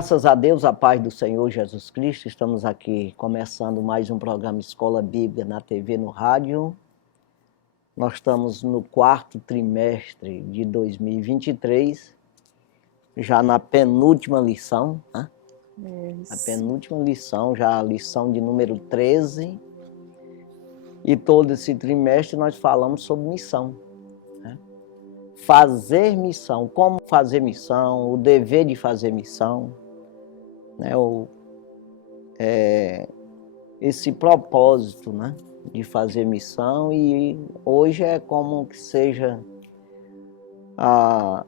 Graças a Deus, a paz do Senhor Jesus Cristo, estamos aqui começando mais um programa Escola Bíblica na TV, no rádio. Nós estamos no quarto trimestre de 2023, já na penúltima lição, né? A penúltima lição, já a lição de número 13. E todo esse trimestre nós falamos sobre missão, né? Fazer missão, como fazer missão, o dever de fazer missão, né? Esse propósito, né? De fazer missão, e hoje é como que seja a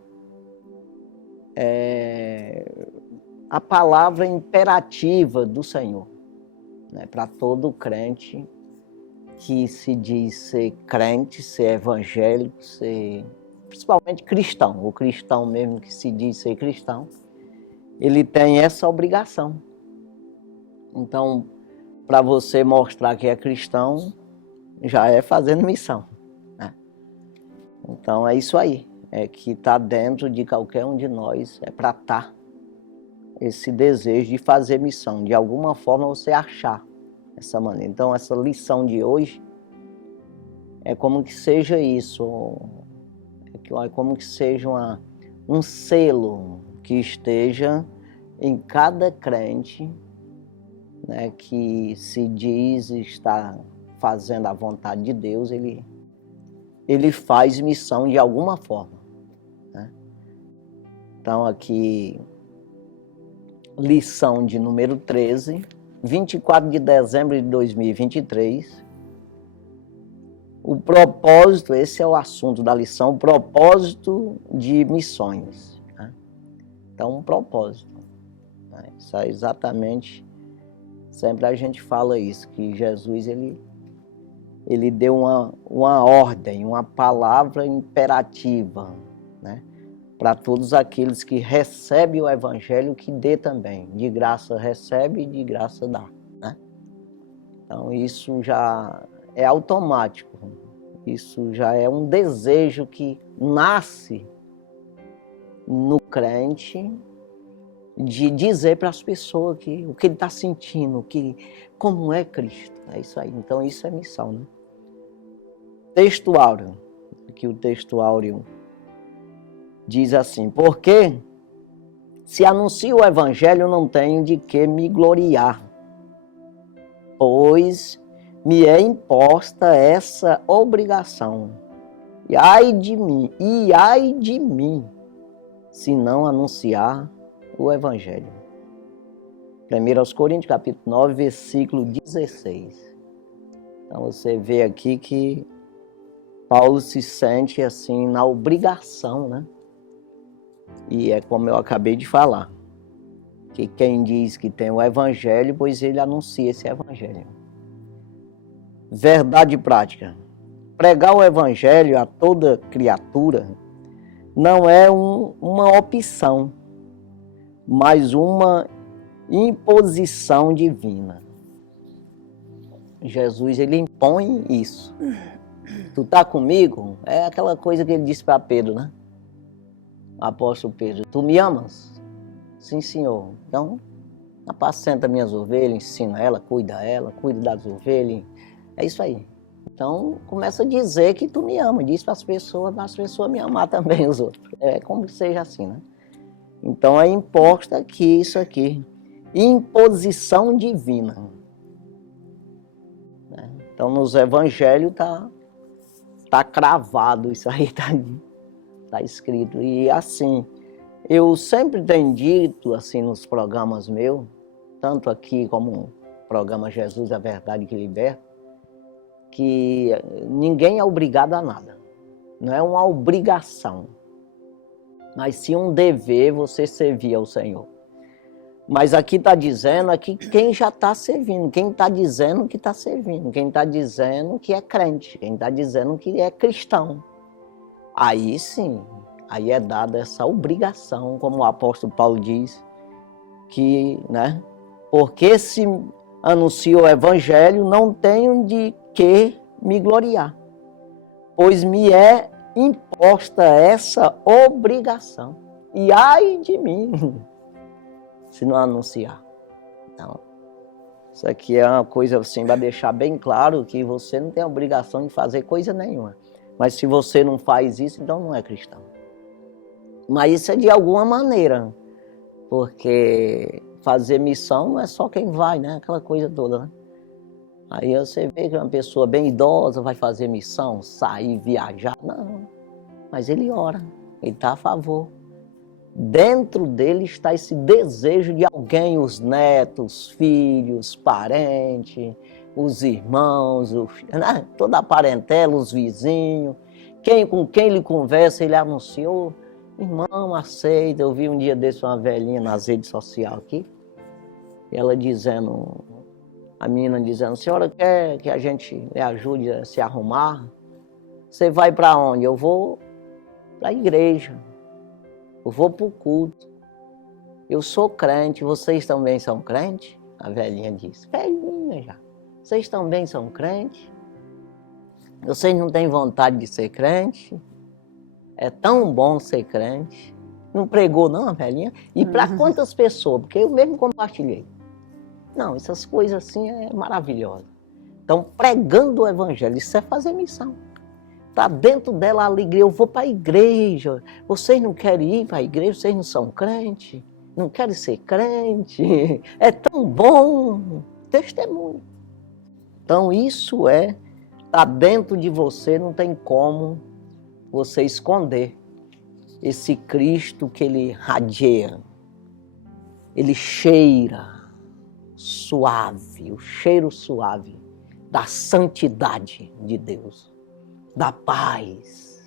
palavra imperativa do Senhor, né? Para todo crente que se diz ser crente, ser evangélico, ser principalmente cristão, o cristão mesmo que se diz ser cristão, ele tem essa obrigação. Então, para você mostrar que é cristão, já é fazendo missão, né? Então é isso aí, é que está dentro de qualquer um de nós, é para estar esse desejo de fazer missão, de alguma forma você achar essa maneira. Então essa lição de hoje é como que seja isso, é como que seja um selo que esteja em cada crente, né, que se diz estar fazendo a vontade de Deus, ele faz missão de alguma forma, né? Então aqui, lição de número 13, 24 de dezembro de 2023, o propósito, esse é o assunto da lição, o propósito de missões, né? Então, um propósito, né? Isso é exatamente, sempre a gente fala isso, que Jesus, ele deu uma ordem, uma palavra imperativa, né? Para todos aqueles que recebem o Evangelho, que dê também. De graça recebe e de graça dá, né? Então isso já é automático. Isso já é um desejo que nasce no crente de dizer para as pessoas o que ele está sentindo, como é Cristo. É isso aí. Então isso é missão, né? Texto áureo. Aqui o texto áureo diz assim: porque se anuncio o Evangelho, não tenho de que me gloriar, pois me é imposta essa obrigação. E ai de mim, se não anunciar o Evangelho. 1 Coríntios, capítulo 9, versículo 16. Então você vê aqui que Paulo se sente assim na obrigação, né? E é como eu acabei de falar, que quem diz que tem o Evangelho, pois ele anuncia esse Evangelho. Verdade prática. Pregar o Evangelho a toda criatura não é uma opção, mas uma imposição divina. Jesus, ele impõe isso. Tu tá comigo? É aquela coisa que ele disse para Pedro, né? Apóstolo Pedro, tu me amas? Sim, Senhor. Então, apacenta minhas ovelhas, ensina ela, cuida das ovelhas. É isso aí. Então, começa a dizer que tu me ama. Diz para as pessoas me amar também, os outros. É como que seja assim, né? Então, é imposta aqui isso aqui. Imposição divina. Então, nos evangelhos tá cravado isso aí, tá escrito. E assim, eu sempre tenho dito, assim, nos programas meus, tanto aqui como no programa Jesus, a Verdade que Liberta, que ninguém é obrigado a nada. Não é uma obrigação, mas sim um dever você servir ao Senhor. Mas aqui está dizendo aqui quem já está servindo, quem está dizendo que está servindo, quem está dizendo que é crente, quem está dizendo que é cristão. Aí sim, aí é dada essa obrigação, como o apóstolo Paulo diz, que, né? Porque se anuncio o Evangelho, não tenho de que me gloriar, pois me é imposta essa obrigação. E ai de mim, se não anunciar. Então, isso aqui é uma coisa assim, vai deixar bem claro que você não tem a obrigação de fazer coisa nenhuma. Mas se você não faz isso, então não é cristão. Mas isso é de alguma maneira, porque fazer missão não é só quem vai, né? Aquela coisa toda, né? Aí você vê que uma pessoa bem idosa vai fazer missão, sair, viajar. Não, mas ele ora, ele está a favor. Dentro dele está esse desejo de alguém, os netos, filhos, parentes, os irmãos, né? Toda a parentela, os vizinhos. Com quem ele conversa, ele anunciou, irmão, aceita. Eu vi um dia desse uma velhinha nas redes sociais aqui, ela dizendo, a menina dizendo, senhora quer que a gente lhe ajude a se arrumar? Você vai para onde? Eu vou para a igreja. Eu vou para o culto. Eu sou crente, vocês também são crentes? A velhinha disse, velhinha já. Vocês também são crentes? Vocês não têm vontade de ser crente? É tão bom ser crente. Não pregou não, a velhinha? E para quantas pessoas? Porque eu mesmo compartilhei. Não, essas coisas assim é maravilhosa. Então, pregando o evangelho, isso é fazer missão. Está dentro dela a alegria, eu vou para a igreja. Vocês não querem ir para a igreja? Vocês não são crente? Não querem ser crente? É tão bom. Testemunho. Então isso está dentro de você, não tem como você esconder esse Cristo que ele radia. Ele cheira suave, o cheiro suave da santidade de Deus. Da paz,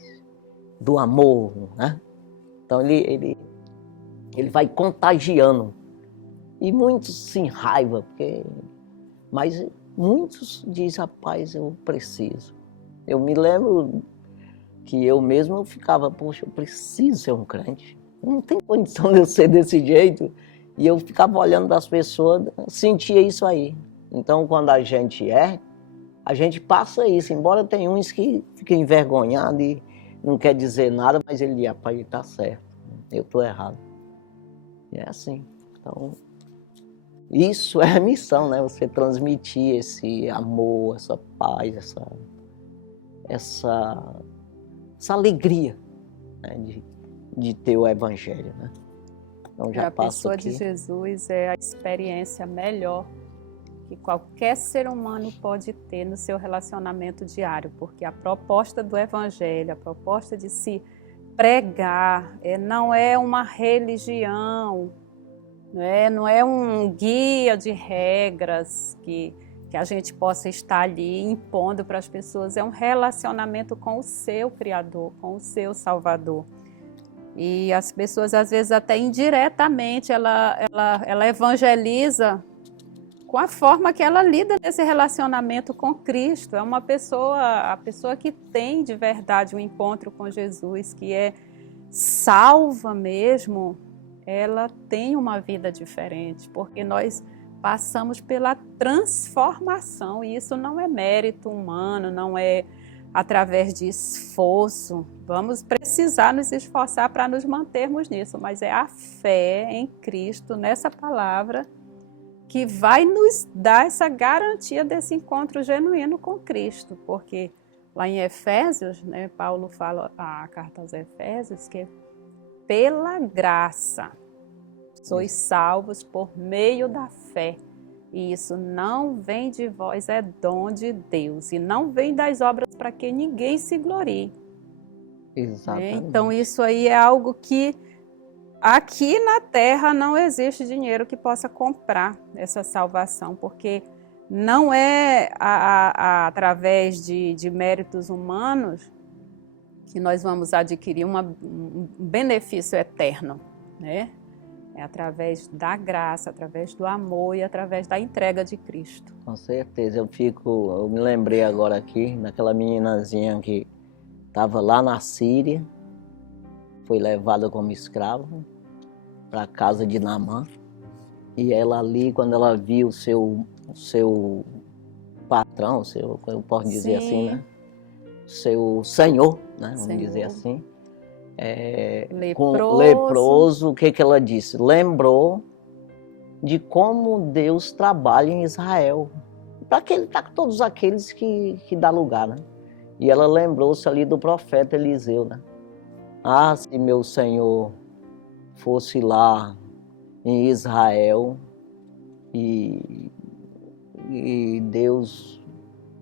do amor, né? Então ele vai contagiando. E muitos se enraivam, mas muitos dizem, rapaz, eu preciso. Eu me lembro que eu mesmo ficava, poxa, eu preciso ser um crente. Não tem condição de eu ser desse jeito. E eu ficava olhando das pessoas, sentia isso aí. Então, quando a gente passa isso, embora tenha uns que ficam envergonhados e não quer dizer nada, mas ele diz, rapaz, ele está certo, eu estou errado. E é assim. Então, isso é a missão, né? Você transmitir esse amor, essa paz, essa alegria, né? de ter o evangelho, né? Então já a pessoa de Jesus é a experiência melhor que qualquer ser humano pode ter no seu relacionamento diário, porque a proposta do evangelho, a proposta de se pregar, não é uma religião, não é um guia de regras que a gente possa estar ali impondo para as pessoas, é um relacionamento com o seu Criador, com o seu Salvador. E as pessoas, às vezes, até indiretamente, ela evangeliza com a forma que ela lida nesse relacionamento com Cristo. É uma pessoa, a pessoa que tem de verdade um encontro com Jesus, que é salva mesmo, ela tem uma vida diferente, porque nós passamos pela transformação, e isso não é mérito humano, não é através de esforço. Vamos precisar nos esforçar para nos mantermos nisso, mas é a fé em Cristo, nessa palavra, que vai nos dar essa garantia desse encontro genuíno com Cristo, porque lá em Efésios, né, Paulo fala, a carta aos Efésios, que pela graça sois salvos por meio da fé, e isso não vem de vós, é dom de Deus, e não vem das obras para que ninguém se glorie. Exatamente. Então isso aí é algo que aqui na terra não existe dinheiro que possa comprar essa salvação, porque não é através de méritos humanos que nós vamos adquirir um benefício eterno, né? É através da graça, através do amor e através da entrega de Cristo. Com certeza, eu me lembrei agora aqui, naquela meninazinha que estava lá na Síria, foi levada como escrava para a casa de Naamã, e ela ali, quando ela viu o seu patrão, eu posso dizer Sim. assim, né? Seu senhor, né? Vamos Senhor. dizer assim. Leproso. Com leproso, o que ela disse? Lembrou de como Deus trabalha em Israel, para todos aqueles que dá lugar, né? E ela lembrou-se ali do profeta Eliseu, né? Ah, se meu Senhor fosse lá em Israel e Deus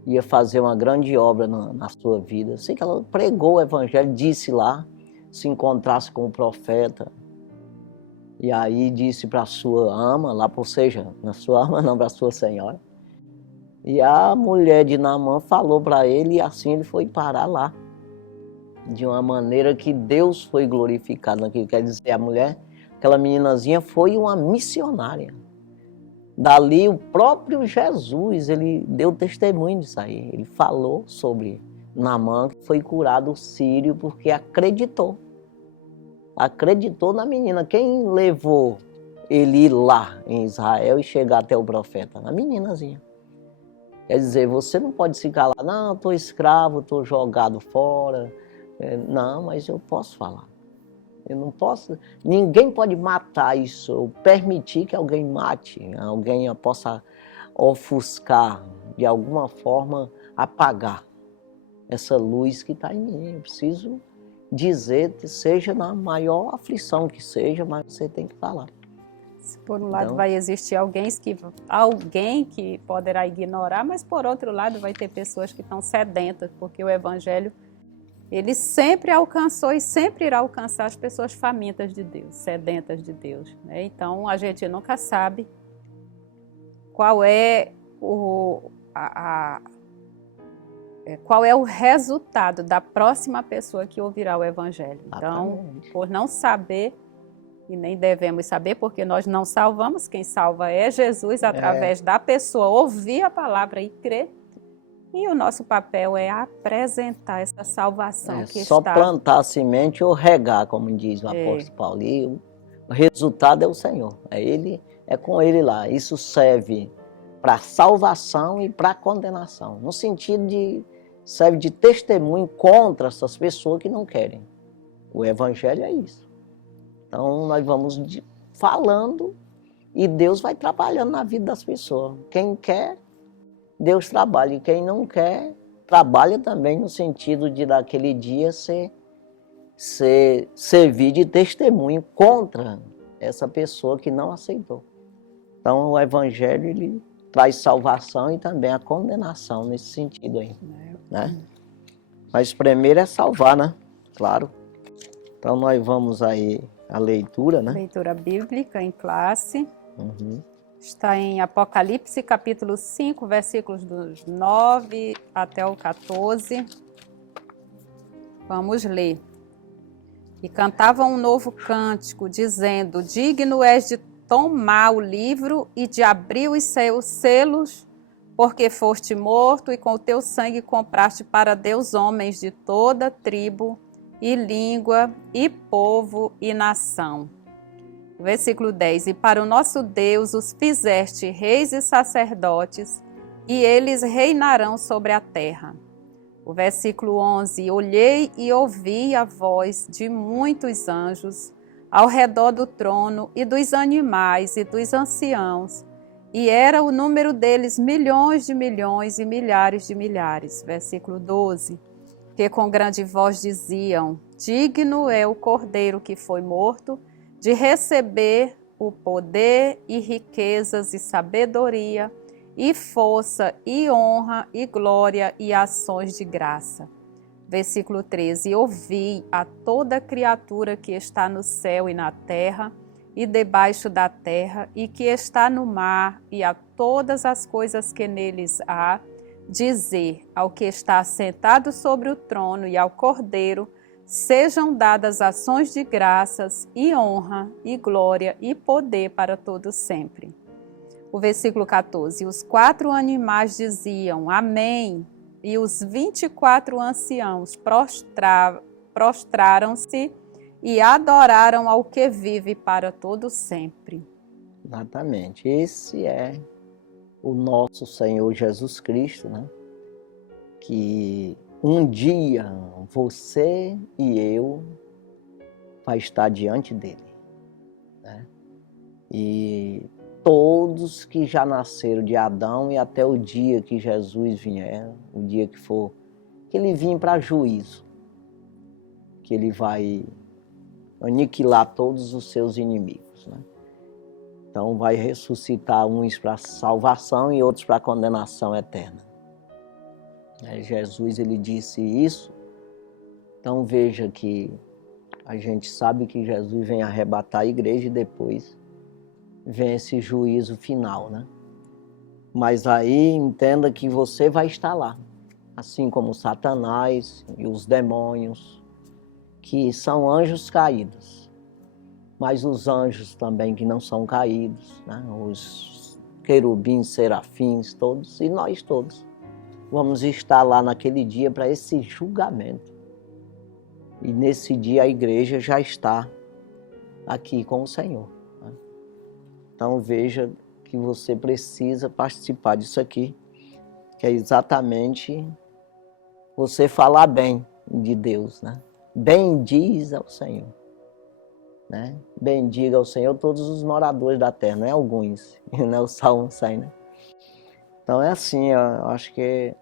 ia fazer uma grande obra na sua vida. Sei que ela pregou o evangelho, disse lá, se encontrasse com o profeta, e aí disse para a sua ama, lá por seja, na sua ama não, para a sua senhora. E a mulher de Naamã falou para ele, e assim ele foi parar lá. De uma maneira que Deus foi glorificado naquilo. Quer dizer, a mulher, aquela meninazinha, foi uma missionária. Dali o próprio Jesus, ele deu testemunho disso aí. Ele falou sobre Naamã, que foi curado o sírio porque acreditou. Acreditou na menina. Quem levou ele ir lá em Israel e chegar até o profeta? A meninazinha. Quer dizer, você não pode se calar. Não, estou escravo, estou jogado fora. Não, mas eu posso falar. Eu não posso, ninguém pode matar isso, ou permitir que alguém mate, alguém possa ofuscar, de alguma forma apagar essa luz que está em mim. Eu preciso dizer, seja na maior aflição que seja, mas você tem que falar. Se por um lado vai existir alguém que poderá ignorar, mas por outro lado vai ter pessoas que estão sedentas, porque o Evangelho ele sempre alcançou e sempre irá alcançar as pessoas famintas de Deus, sedentas de Deus, né? Então, a gente nunca sabe qual é o resultado da próxima pessoa que ouvirá o Evangelho. Então, por não saber, e nem devemos saber, porque nós não salvamos, quem salva é Jesus, através da pessoa ouvir a palavra e crer. E o nosso papel é apresentar essa salvação que só está... plantar a semente ou regar, como diz o apóstolo Paulo. E o resultado é o Senhor. É com Ele lá. Isso serve para salvação e para condenação. No sentido de... serve de testemunho contra essas pessoas que não querem. O Evangelho é isso. Então, nós vamos falando e Deus vai trabalhando na vida das pessoas. Quem quer... Deus trabalha, e quem não quer, trabalha também no sentido de, naquele dia, servir de testemunho contra essa pessoa que não aceitou. Então, o Evangelho, ele traz salvação e também a condenação nesse sentido aí, né? Mas primeiro é salvar, né? Claro. Então, nós vamos aí à leitura, né? Leitura bíblica em classe. Uhum. Está em Apocalipse, capítulo 5, versículos dos 9 até o 14. Vamos ler. E cantavam um novo cântico, dizendo: digno és de tomar o livro e de abrir os seus selos, porque foste morto e com o teu sangue compraste para Deus homens de toda tribo e língua e povo e nação. Versículo 10. E para o nosso Deus os fizeste reis e sacerdotes, e eles reinarão sobre a terra. O versículo 11. Olhei e ouvi a voz de muitos anjos ao redor do trono e dos animais e dos anciãos, e era o número deles milhões de milhões e milhares de milhares. Versículo 12. Que com grande voz diziam: digno é o Cordeiro que foi morto de receber o poder e riquezas e sabedoria e força e honra e glória e ações de graça. Versículo 13. Ouvi a toda criatura que está no céu e na terra e debaixo da terra e que está no mar e a todas as coisas que neles há, dizer ao que está sentado sobre o trono e ao Cordeiro: sejam dadas ações de graças e honra e glória e poder para todos sempre. O versículo 14. Os 4 animais diziam: amém. E os 24 anciãos prostraram-se e adoraram ao que vive para todo sempre. Exatamente. Esse é o nosso Senhor Jesus Cristo, né? Que um dia você e eu vai estar diante dele, né? E todos que já nasceram de Adão e até o dia que Jesus vier, o dia que for, que ele vir para juízo, que ele vai aniquilar todos os seus inimigos, né? Então vai ressuscitar uns para salvação e outros para condenação eterna. Jesus, ele disse isso. Então veja que a gente sabe que Jesus vem arrebatar a igreja e depois vem esse juízo final, né? Mas aí entenda que você vai estar lá, assim como Satanás e os demônios, que são anjos caídos. Mas os anjos também que não são caídos, né? Os querubins, serafins, todos, e nós todos. Vamos estar lá naquele dia para esse julgamento. E nesse dia a igreja já está aqui com o Senhor, né? Então veja que você precisa participar disso aqui, que é exatamente você falar bem de Deus, né? Bendiz ao Senhor, né? Bendiga ao Senhor todos os moradores da terra, não é alguns, não é o Salmo 100, né? Então é assim, eu acho que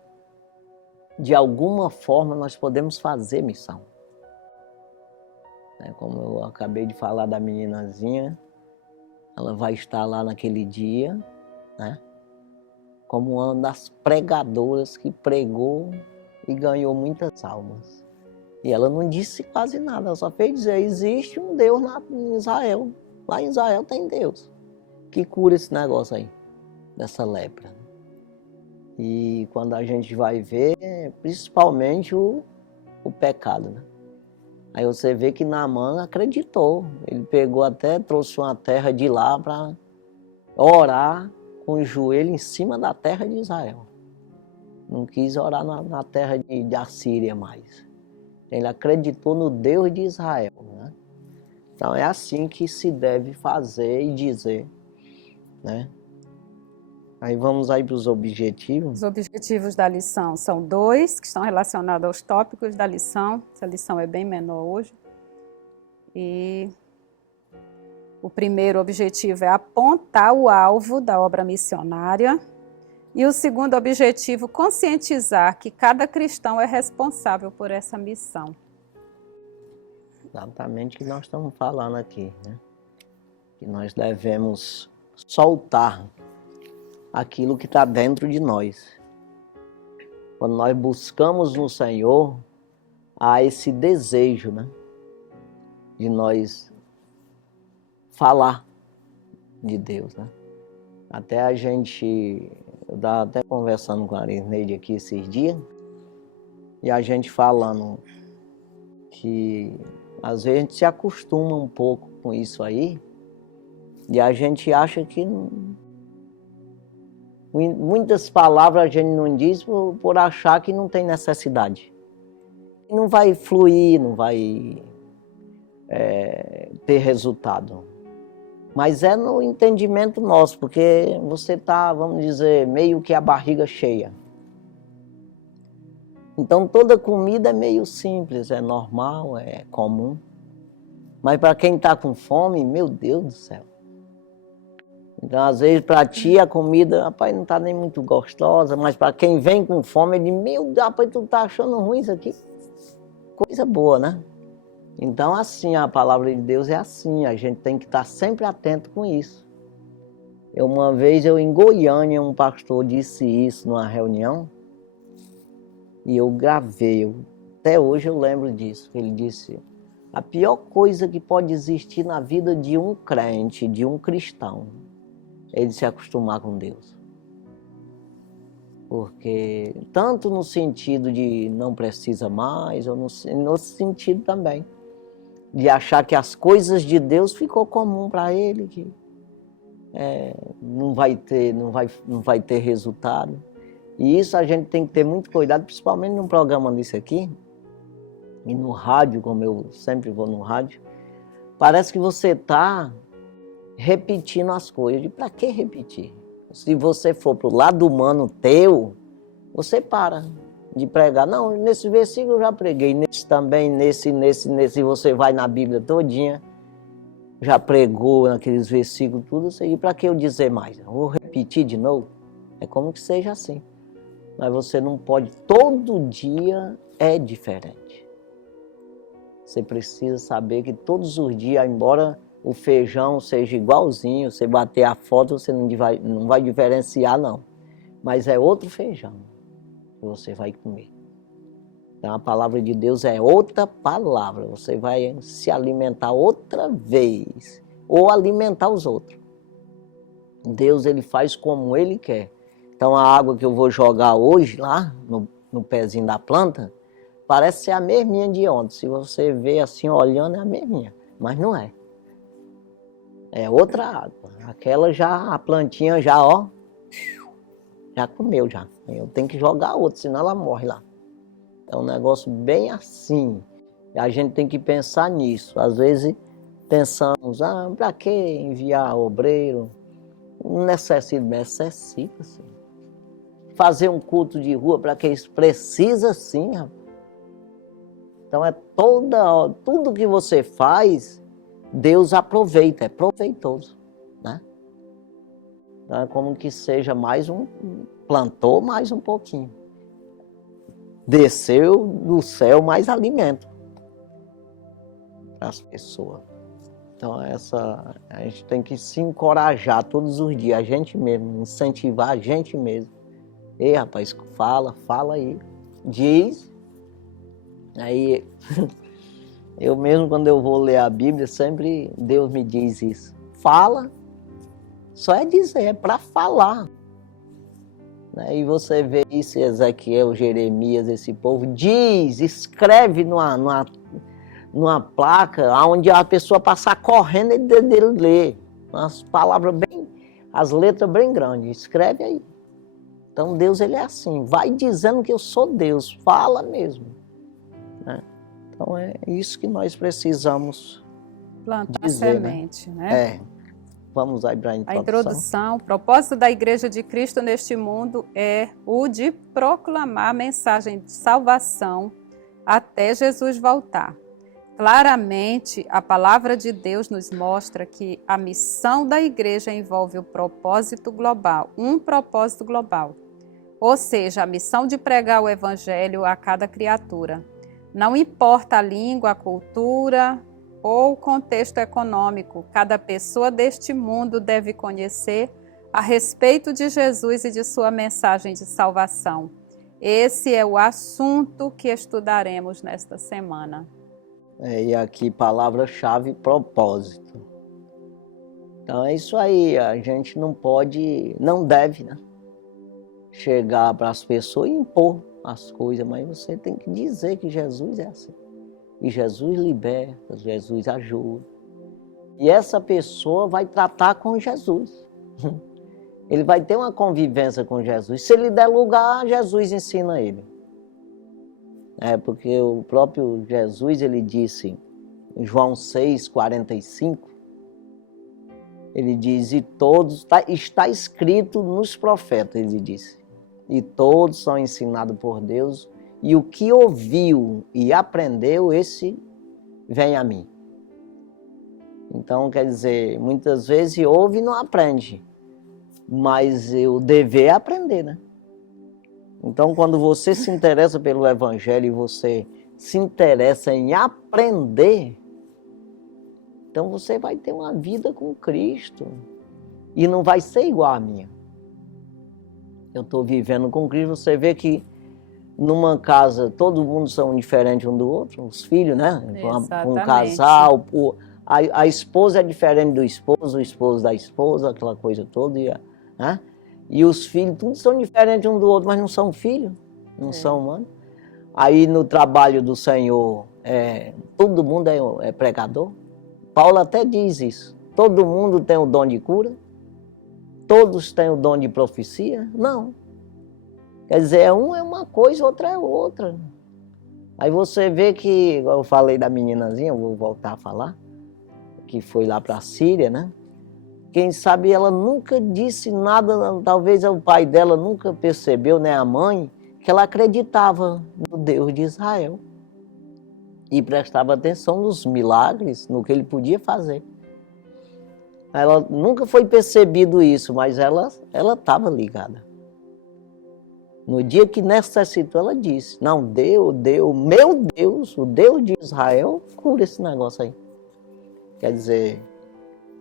de alguma forma nós podemos fazer missão. Como eu acabei de falar da meninazinha, ela vai estar lá naquele dia, né? Como uma das pregadoras que pregou e ganhou muitas almas. E ela não disse quase nada, ela só fez dizer, existe um Deus em Israel. Lá em Israel tem Deus que cura esse negócio aí, dessa lepra. E quando a gente vai ver, principalmente o pecado, né? Aí você vê que Naamã acreditou. Ele pegou até, trouxe uma terra de lá para orar com o joelho em cima da terra de Israel. Não quis orar na terra da Síria mais. Ele acreditou no Deus de Israel, né? Então é assim que se deve fazer e dizer, né? Aí vamos aí para os objetivos. Os objetivos da lição são 2, que estão relacionados aos tópicos da lição. Essa lição é bem menor hoje. E o primeiro objetivo é apontar o alvo da obra missionária. E o segundo objetivo, conscientizar que cada cristão é responsável por essa missão. Exatamente o que nós estamos falando aqui, né? Que nós devemos soltar aquilo que está dentro de nós. Quando nós buscamos no Senhor, há esse desejo, né? De nós falar de Deus, né? Até a gente, eu estava até conversando com a Arisneide aqui esses dias, e a gente falando que às vezes a gente se acostuma um pouco com isso aí, e a gente acha que muitas palavras a gente não diz por achar que não tem necessidade. Não vai fluir, não vai ter resultado. Mas é no entendimento nosso, porque você está, vamos dizer, meio que a barriga cheia. Então toda comida é meio simples, é normal, é comum. Mas para quem está com fome, meu Deus do céu. Então às vezes para ti a comida, rapaz, não está nem muito gostosa, mas para quem vem com fome, ele diz, meu Deus, rapaz, tu está achando ruim isso aqui? Coisa boa, né? Então assim, a palavra de Deus é assim, a gente tem que estar sempre atento com isso. Uma vez em Goiânia, um pastor disse isso numa reunião, e eu gravei, até hoje eu lembro disso. Ele disse, a pior coisa que pode existir na vida de um crente, de um cristão, é ele se acostumar com Deus. Porque, tanto no sentido de não precisa mais, ou no sentido também, de achar que as coisas de Deus ficou comum para ele, que não vai ter resultado. E isso a gente tem que ter muito cuidado, principalmente num programa desse aqui, e no rádio, como eu sempre vou no rádio, parece que você está repetindo as coisas. E para que repetir? Se você for para o lado humano teu, você para de pregar. Não, nesse versículo eu já preguei, nesse também, nesse, você vai na Bíblia todinha. já pregou naqueles versículos tudo, e para que eu dizer mais? Eu vou repetir de novo? É como que seja assim. Mas você não pode, todo dia é diferente. Você precisa saber que todos os dias, embora o feijão seja igualzinho, você bater a foto, você não vai diferenciar não. Mas é outro feijão que você vai comer. Então a palavra de Deus é outra palavra. Você vai se alimentar outra vez. Ou alimentar os outros. Deus, ele faz como ele quer. Então a água que eu vou jogar hoje lá, no pezinho da planta, parece ser a mesminha de ontem. Se você vê assim, olhando, é a mesminha. Mas não é. É outra água. Aquela já, a plantinha já, ó, já comeu já. Eu tenho que jogar outra, senão ela morre lá. É um negócio bem assim. E a gente tem que pensar nisso. Às vezes pensamos, para que enviar obreiro? Não necessita, sim. Fazer um culto de rua, para que isso precisa sim, rapaz. Então tudo que você faz, Deus aproveita, é proveitoso, né? Então é como que seja plantou mais um pouquinho. Desceu do céu mais alimento para as pessoas. Então a gente tem que se encorajar todos os dias, a gente mesmo, incentivar a gente mesmo. Ei, rapaz, fala aí, diz. Aí, eu mesmo quando eu vou ler a Bíblia, sempre Deus me diz isso. Fala, só é dizer, é para falar. E você vê isso, Ezequiel, Jeremias, esse povo, diz, escreve numa placa, onde a pessoa passar correndo e dele ler. As palavras as letras bem grandes, escreve aí. Então Deus, ele é assim, vai dizendo que eu sou Deus, fala mesmo. Né? Então é isso que nós precisamos plantar dizer, semente, né? Vamos aí para a introdução. A introdução, o propósito da Igreja de Cristo neste mundo é o de proclamar a mensagem de salvação até Jesus voltar. Claramente, a palavra de Deus nos mostra que a missão da Igreja envolve o propósito global, um propósito global. Ou seja, a missão de pregar o Evangelho a cada criatura. Não importa a língua, a cultura ou o contexto econômico, cada pessoa deste mundo deve conhecer a respeito de Jesus e de sua mensagem de salvação. Esse é o assunto que estudaremos nesta semana. E aqui, palavra-chave, propósito. Então é isso aí, a gente não deve, né? Chegar para as pessoas e impor as coisas, mas você tem que dizer que Jesus é assim. E Jesus liberta, Jesus ajuda. E essa pessoa vai tratar com Jesus. Ele vai ter uma convivência com Jesus. Se ele der lugar, Jesus ensina ele. Porque o próprio Jesus, ele disse, em João 6,45, ele diz, e todos, está escrito nos profetas, ele disse, e todos são ensinados por Deus, e o que ouviu e aprendeu, esse vem a mim. Então, quer dizer, muitas vezes ouve e não aprende, mas o dever é aprender, né? Então, quando você se interessa pelo Evangelho e você se interessa em aprender, então você vai ter uma vida com Cristo e não vai ser igual a minha. Eu estou vivendo com Cristo, você vê que numa casa todo mundo são diferentes um do outro, os filhos, né? Um casal, a esposa é diferente do esposo, o esposo da esposa, aquela coisa toda, né? E os filhos, todos são diferentes um do outro, mas não são filhos, não são humanos. Aí no trabalho do Senhor, todo mundo é pregador. Paulo até diz isso. Todo mundo tem o dom de cura? Todos têm o dom de profecia? Não. Quer dizer, um é uma coisa, outra é outra. Aí você vê que, eu falei da meninazinha, eu vou voltar a falar, que foi lá para a Síria, né? Quem sabe ela nunca disse nada, talvez o pai dela nunca percebeu, né, a mãe, que ela acreditava no Deus de Israel. E prestava atenção nos milagres, no que ele podia fazer. Ela nunca foi percebido isso, mas ela estava ligada. No dia que necessitou, ela disse, não, Deus, meu Deus, o Deus de Israel, cura esse negócio aí. Quer dizer,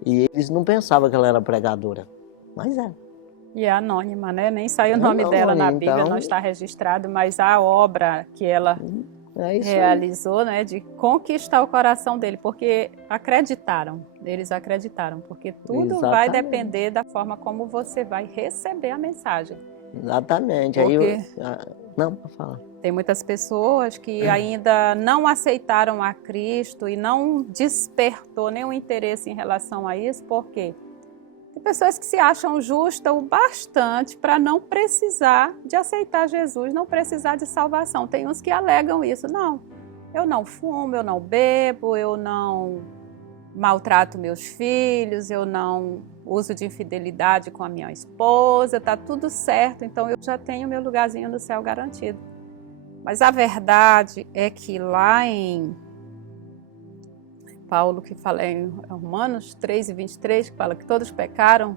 e eles não pensavam que ela era pregadora, mas é. E é anônima, né? Nem saiu o nome dela na Bíblia, então, não está registrado, mas a obra que ela realizou, né, de conquistar o coração dele, porque eles acreditaram, porque tudo vai depender da forma como você vai receber a mensagem. Exatamente. Porque não, para falar. Tem muitas pessoas que ainda não aceitaram a Cristo e não despertou nenhum interesse em relação a isso, porque tem pessoas que se acham justas o bastante para não precisar de aceitar Jesus, não precisar de salvação. Tem uns que alegam isso. Não, eu não fumo, eu não bebo, eu não maltrato meus filhos, eu não uso de infidelidade com a minha esposa, está tudo certo, então eu já tenho meu lugarzinho no céu garantido. Mas a verdade é que lá em Paulo, que fala em Romanos 3:23, que fala que todos pecaram.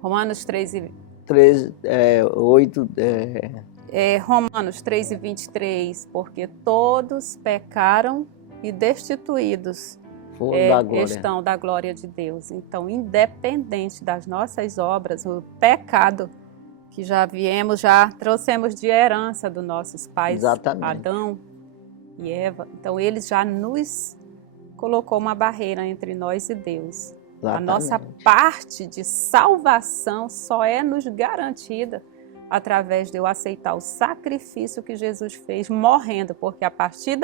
Romanos 3:23, porque todos pecaram e destituídos estão da glória de Deus. Então, independente das nossas obras, o pecado que já trouxemos de herança dos nossos pais, Exatamente. Adão e Eva, então eles já nos colocou uma barreira entre nós e Deus. Exatamente. A nossa parte de salvação só é nos garantida através de eu aceitar o sacrifício que Jesus fez morrendo, porque a partir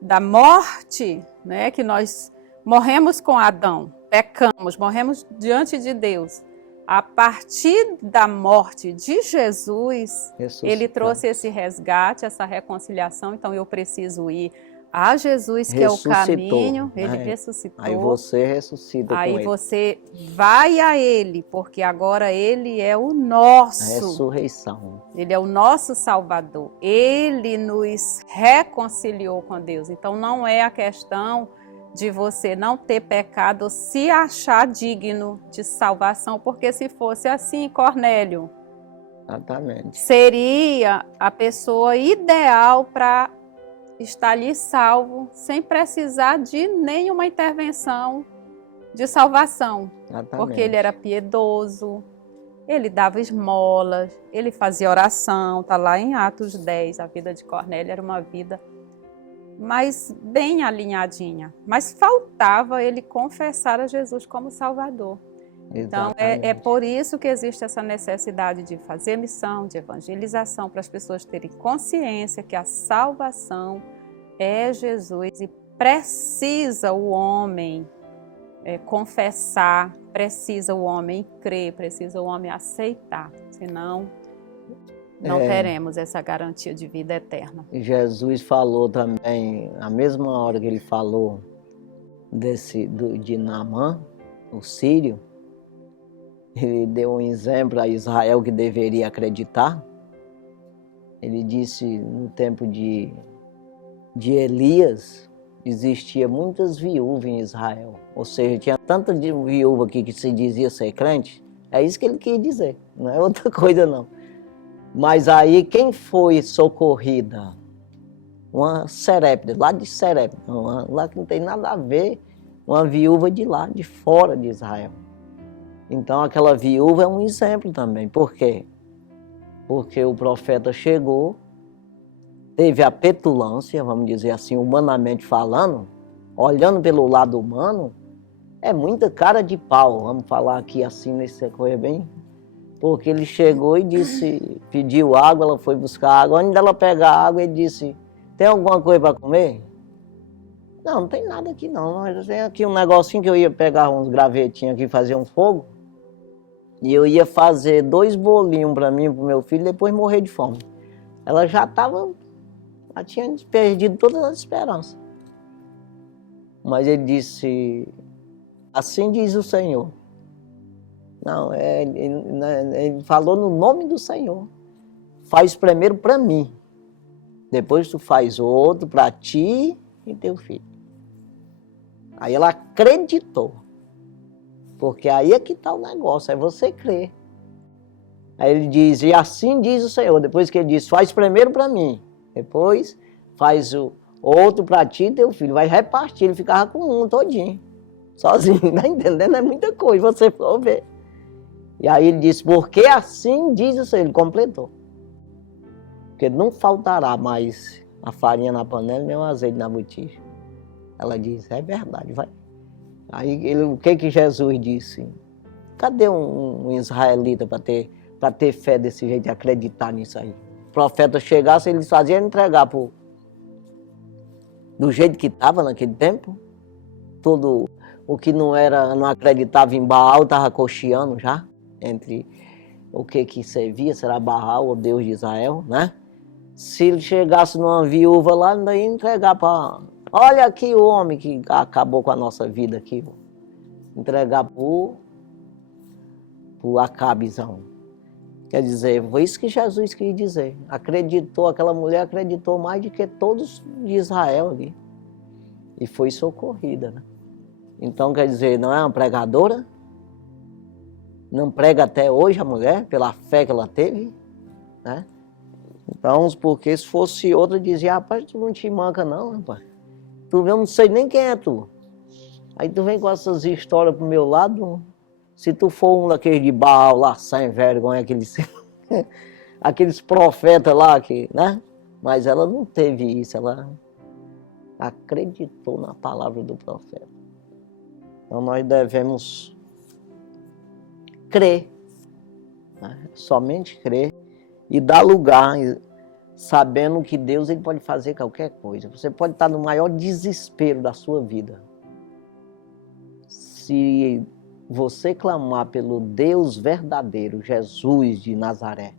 da morte, né, que nós morremos com Adão, pecamos, morremos diante de Deus. A partir da morte de Jesus, ele trouxe esse resgate, essa reconciliação. Então eu preciso ir a Jesus, que é o caminho. Ele ressuscitou. Aí você ressuscita com ele. Aí você vai a ele, porque agora ele é o nosso. A ressurreição. Ele é o nosso Salvador. Ele nos reconciliou com Deus. Então não é a questão de você não ter pecado ou se achar digno de salvação, porque se fosse assim, Cornélio, exatamente, seria a pessoa ideal para estar ali salvo, sem precisar de nenhuma intervenção de salvação. Exatamente. Porque ele era piedoso, ele dava esmolas, ele fazia oração, está lá em Atos 10, a vida de Cornélio era uma vida mas bem alinhadinha. Mas faltava ele confessar a Jesus como Salvador. Exatamente. Então, é por isso que existe essa necessidade de fazer missão, de evangelização, para as pessoas terem consciência que a salvação é Jesus e precisa o homem confessar, precisa o homem crer, precisa o homem aceitar, senão não teremos essa garantia de vida eterna. Jesus falou também, a mesma hora que ele falou de Naamã, o sírio, ele deu um exemplo a Israel que deveria acreditar. Ele disse, no tempo de Elias, existia muitas viúvas em Israel. Ou seja, tinha tanta viúva aqui que se dizia ser crente. É isso que ele quis dizer, não é outra coisa não. Mas aí quem foi socorrida? Uma Serepta, lá de Serepta, lá que não tem nada a ver, uma viúva de lá, de fora de Israel. Então aquela viúva é um exemplo também. Por quê? Porque o profeta chegou, teve a petulância, vamos dizer assim, humanamente falando, olhando pelo lado humano, é muita cara de pau, vamos falar aqui assim, nessa coisa bem... Porque ele chegou e disse, pediu água, ela foi buscar água. Antes dela pegar água, ele disse, tem alguma coisa para comer? Não tem nada aqui não. Mas tem aqui um negocinho que eu ia pegar uns gravetinhos aqui, fazer um fogo. E eu ia fazer 2 bolinhos para mim e para o meu filho, depois morrer de fome. Ela já tinha perdido todas as esperanças. Mas ele disse, assim diz o Senhor. Não, ele falou no nome do Senhor. Faz primeiro para mim. Depois tu faz outro para ti e teu filho. Aí ela acreditou. Porque aí é que está o negócio, é você crer. Aí ele diz, e assim diz o Senhor, depois que ele diz, faz primeiro para mim, depois faz o outro para ti e teu filho, vai repartir, ele ficava com um todinho, sozinho, tá entendendo? É muita coisa, você for ver. E aí ele disse, porque assim diz o Senhor, ele completou. Porque não faltará mais a farinha na panela, nem o azeite na botija. Ela diz, é verdade, vai. Aí o que Jesus disse? Cadê um israelita para ter fé desse jeito e acreditar nisso aí? O profeta chegasse, eles faziam entregar do jeito que estava naquele tempo. Tudo o que não acreditava em Baal estava cocheando já, entre o que servia, será Baal ou Deus de Israel, né? Se ele chegasse numa viúva lá, não ia entregar para... Olha aqui o homem que acabou com a nossa vida aqui. Entregar pro Acabizão. Quer dizer, foi isso que Jesus quis dizer. Aquela mulher acreditou mais do que todos de Israel ali. E foi socorrida, né? Então, quer dizer, não é uma pregadora? Não prega até hoje a mulher, pela fé que ela teve, né? Então, porque se fosse outra, dizia, rapaz, tu não te manca não, rapaz. Tu eu não sei nem quem é tu. Aí tu vem com essas histórias pro meu lado. Se tu for um daqueles de Baal lá, sem vergonha, aqueles profetas lá, né? Mas ela não teve isso, ela acreditou na palavra do profeta. Então nós devemos crer, né? Somente crer e dar lugar, sabendo que Deus ele pode fazer qualquer coisa. Você pode estar no maior desespero da sua vida. Se você clamar pelo Deus verdadeiro, Jesus de Nazaré,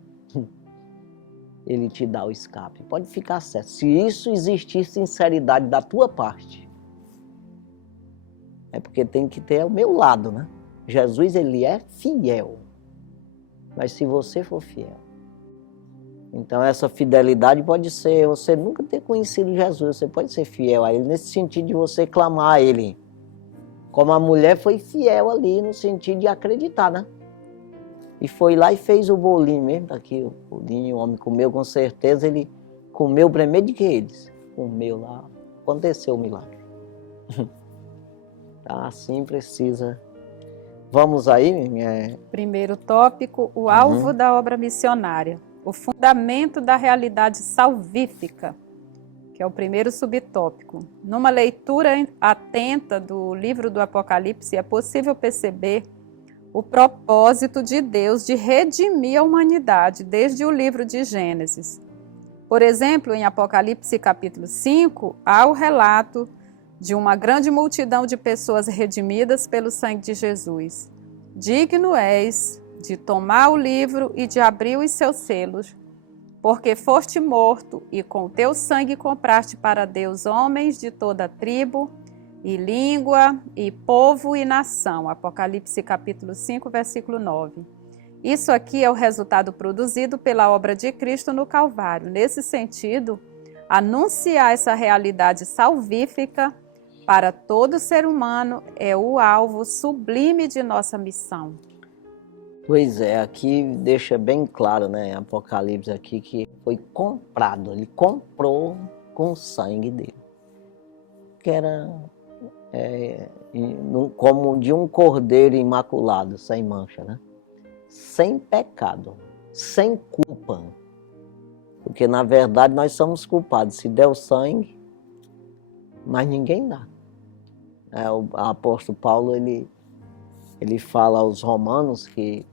ele te dá o escape. Pode ficar certo. Se isso existir sinceridade da tua parte, é porque tem que ter o meu lado, né? Jesus, ele é fiel. Mas se você for fiel, então essa fidelidade pode ser você nunca ter conhecido Jesus, você pode ser fiel a ele, nesse sentido de você clamar a ele. Como a mulher foi fiel ali, no sentido de acreditar, né? E foi lá e fez o bolinho mesmo, daqui o bolinho, o homem comeu, com certeza ele comeu primeiro de que eles. Comeu lá, aconteceu o milagre. Tá, assim precisa. Vamos aí? Primeiro tópico, o alvo da obra missionária. O fundamento da realidade salvífica, que é o primeiro subtópico. Numa leitura atenta do livro do Apocalipse, é possível perceber o propósito de Deus de redimir a humanidade desde o livro de Gênesis. Por exemplo, em Apocalipse capítulo 5, há o relato de uma grande multidão de pessoas redimidas pelo sangue de Jesus. Digno és de tomar o livro e de abrir os seus selos, porque foste morto e com teu sangue compraste para Deus homens de toda tribo e língua e povo e nação. Apocalipse capítulo 5, versículo 9. Isso aqui é o resultado produzido pela obra de Cristo no Calvário. Nesse sentido, anunciar essa realidade salvífica para todo ser humano é o alvo sublime de nossa missão. Pois é, aqui deixa bem claro, né, Apocalipse aqui, que foi comprado, ele comprou com o sangue dele. Que era como de um cordeiro imaculado, sem mancha, né? Sem pecado, sem culpa. Porque na verdade nós somos culpados, se der o sangue, mas ninguém dá. O apóstolo Paulo, ele fala aos romanos que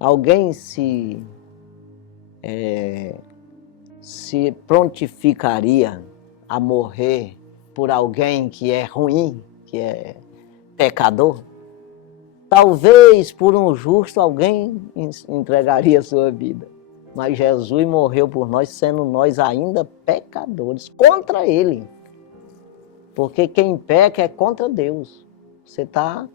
alguém se prontificaria a morrer por alguém que é ruim, que é pecador? Talvez por um justo alguém entregaria a sua vida. Mas Jesus morreu por nós, sendo nós ainda pecadores, contra Ele. Porque quem peca é contra Deus. Você está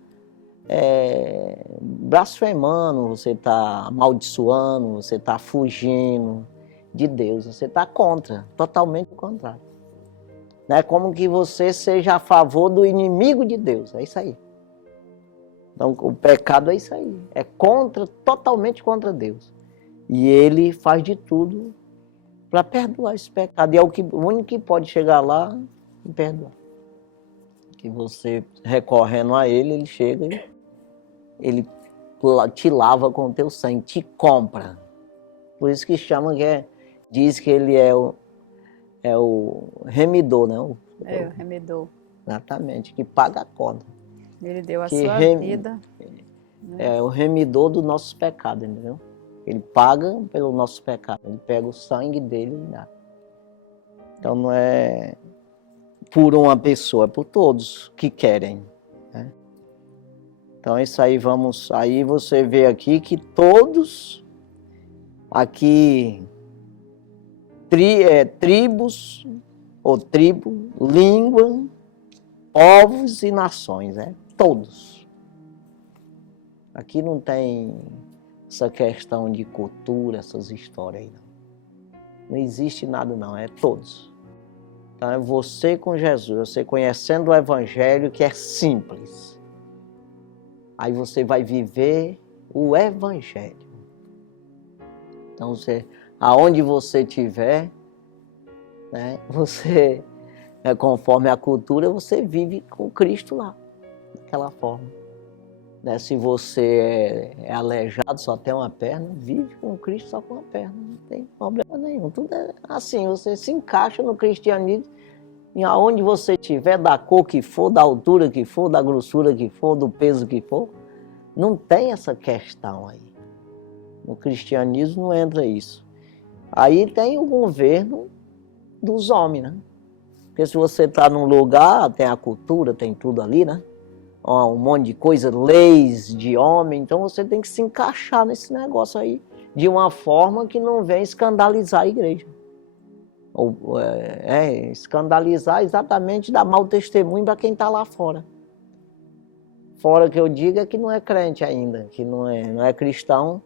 blasfemando, você está amaldiçoando, você está fugindo de Deus. Você está contra, totalmente o contrário. Não é como que você seja a favor do inimigo de Deus, é isso aí. Então, o pecado é isso aí. É totalmente contra Deus. E ele faz de tudo para perdoar esse pecado. E é o único que pode chegar lá e perdoar. Que você, recorrendo a ele, ele chega e ele te lava com o teu sangue, te compra. Por isso que chama diz que ele é o remidor, né? O remidor. Exatamente, que paga a conta. Ele deu a que sua vida. É o remidor dos nossos pecados, entendeu? Ele paga pelo nosso pecado. Ele pega o sangue dele e dá. Então não é por uma pessoa, é por todos que querem, né? Então isso aí aí você vê aqui que todos aqui tribos ou tribo, língua, povos e nações, né? Todos. Aqui não tem essa questão de cultura, essas histórias aí, não. Não existe nada, não, é todos. Então é você com Jesus, você conhecendo o Evangelho, que é simples. Aí você vai viver o Evangelho. Então, aonde você estiver, né, você, conforme a cultura, você vive com Cristo lá, daquela forma. Né? Se você é aleijado, só tem uma perna, vive com Cristo só com uma perna, não tem problema nenhum. Tudo é assim, você se encaixa no cristianismo, e aonde você estiver, da cor que for, da altura que for, da grossura que for, do peso que for, não tem essa questão aí. No cristianismo não entra isso. Aí tem o governo dos homens, né? Porque se você está num lugar, tem a cultura, tem tudo ali, né? Um monte de coisa, leis de homem, então você tem que se encaixar nesse negócio aí de uma forma que não venha escandalizar a igreja. Ou escandalizar exatamente, dar mau testemunho para quem está lá fora. Fora que eu digo é que não é crente ainda, que não é cristão.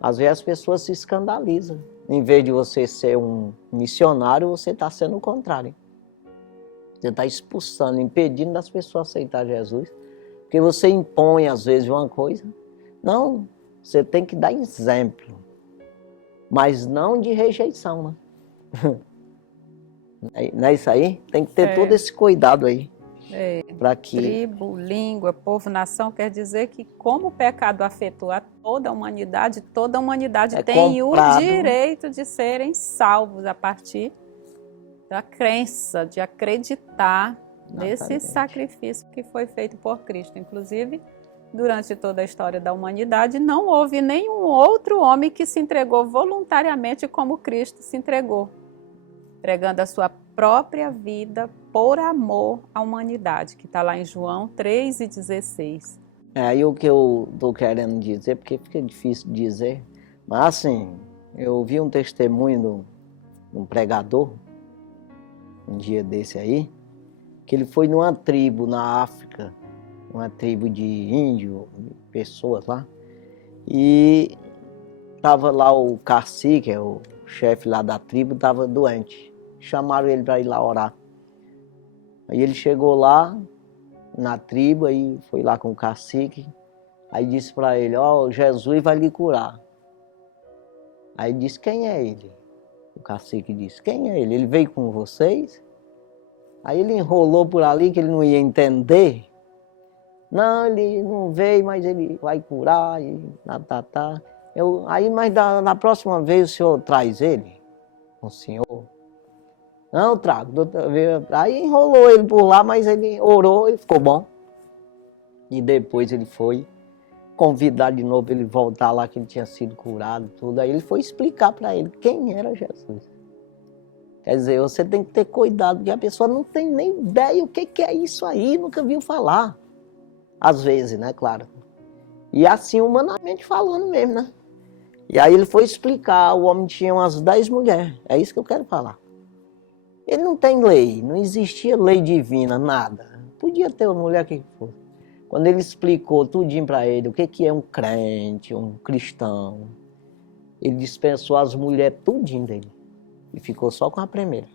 Às vezes as pessoas se escandalizam. Em vez de você ser um missionário, você está sendo o contrário. Você está expulsando, impedindo das pessoas aceitar Jesus. Porque você impõe, às vezes, uma coisa. Não, você tem que dar exemplo. Mas não de rejeição, né? Não é isso aí? Tem que ter todo esse cuidado aí. Para que... Tribo, língua, povo, nação, quer dizer que como o pecado afetou a toda a humanidade tem o direito de serem salvos a partir da crença, de acreditar nesse sacrifício que foi feito por Cristo. Inclusive, durante toda a história da humanidade, não houve nenhum outro homem que se entregou voluntariamente como Cristo se entregou, entregando a sua própria vida por amor à humanidade, que está lá em João 3,16. Aí o que eu estou querendo dizer, porque fica difícil de dizer, mas assim, eu ouvi um testemunho de um pregador, um dia desse aí, que ele foi numa tribo na África, uma tribo de índio, pessoas lá, e estava lá o cacique, o chefe lá da tribo, estava doente. Chamaram ele para ir lá orar. Aí ele chegou lá na tribo, aí foi lá com o cacique, aí disse para ele, Jesus vai lhe curar. Aí disse, quem é ele? O cacique disse, quem é ele? Ele veio com vocês? Aí ele enrolou por ali que ele não ia entender. Não, ele não veio, mas ele vai curar, mas na próxima vez o senhor traz ele? O senhor? Não, trago. Aí enrolou ele por lá, mas ele orou e ficou bom. E depois ele foi convidar de novo para ele voltar lá, que ele tinha sido curado, tudo. Aí ele foi explicar para ele quem era Jesus. Quer dizer, você tem que ter cuidado, porque a pessoa não tem nem ideia o que é isso aí, nunca viu falar. Às vezes, né, claro. E assim, humanamente falando mesmo, né? E aí ele foi explicar, o homem tinha umas 10 mulheres, é isso que eu quero falar. Ele não tem lei, não existia lei divina, nada. Podia ter uma mulher que fosse. Quando ele explicou tudinho para ele, o que é um crente, um cristão, ele dispensou as mulheres tudinho dele. E ficou só com a primeira.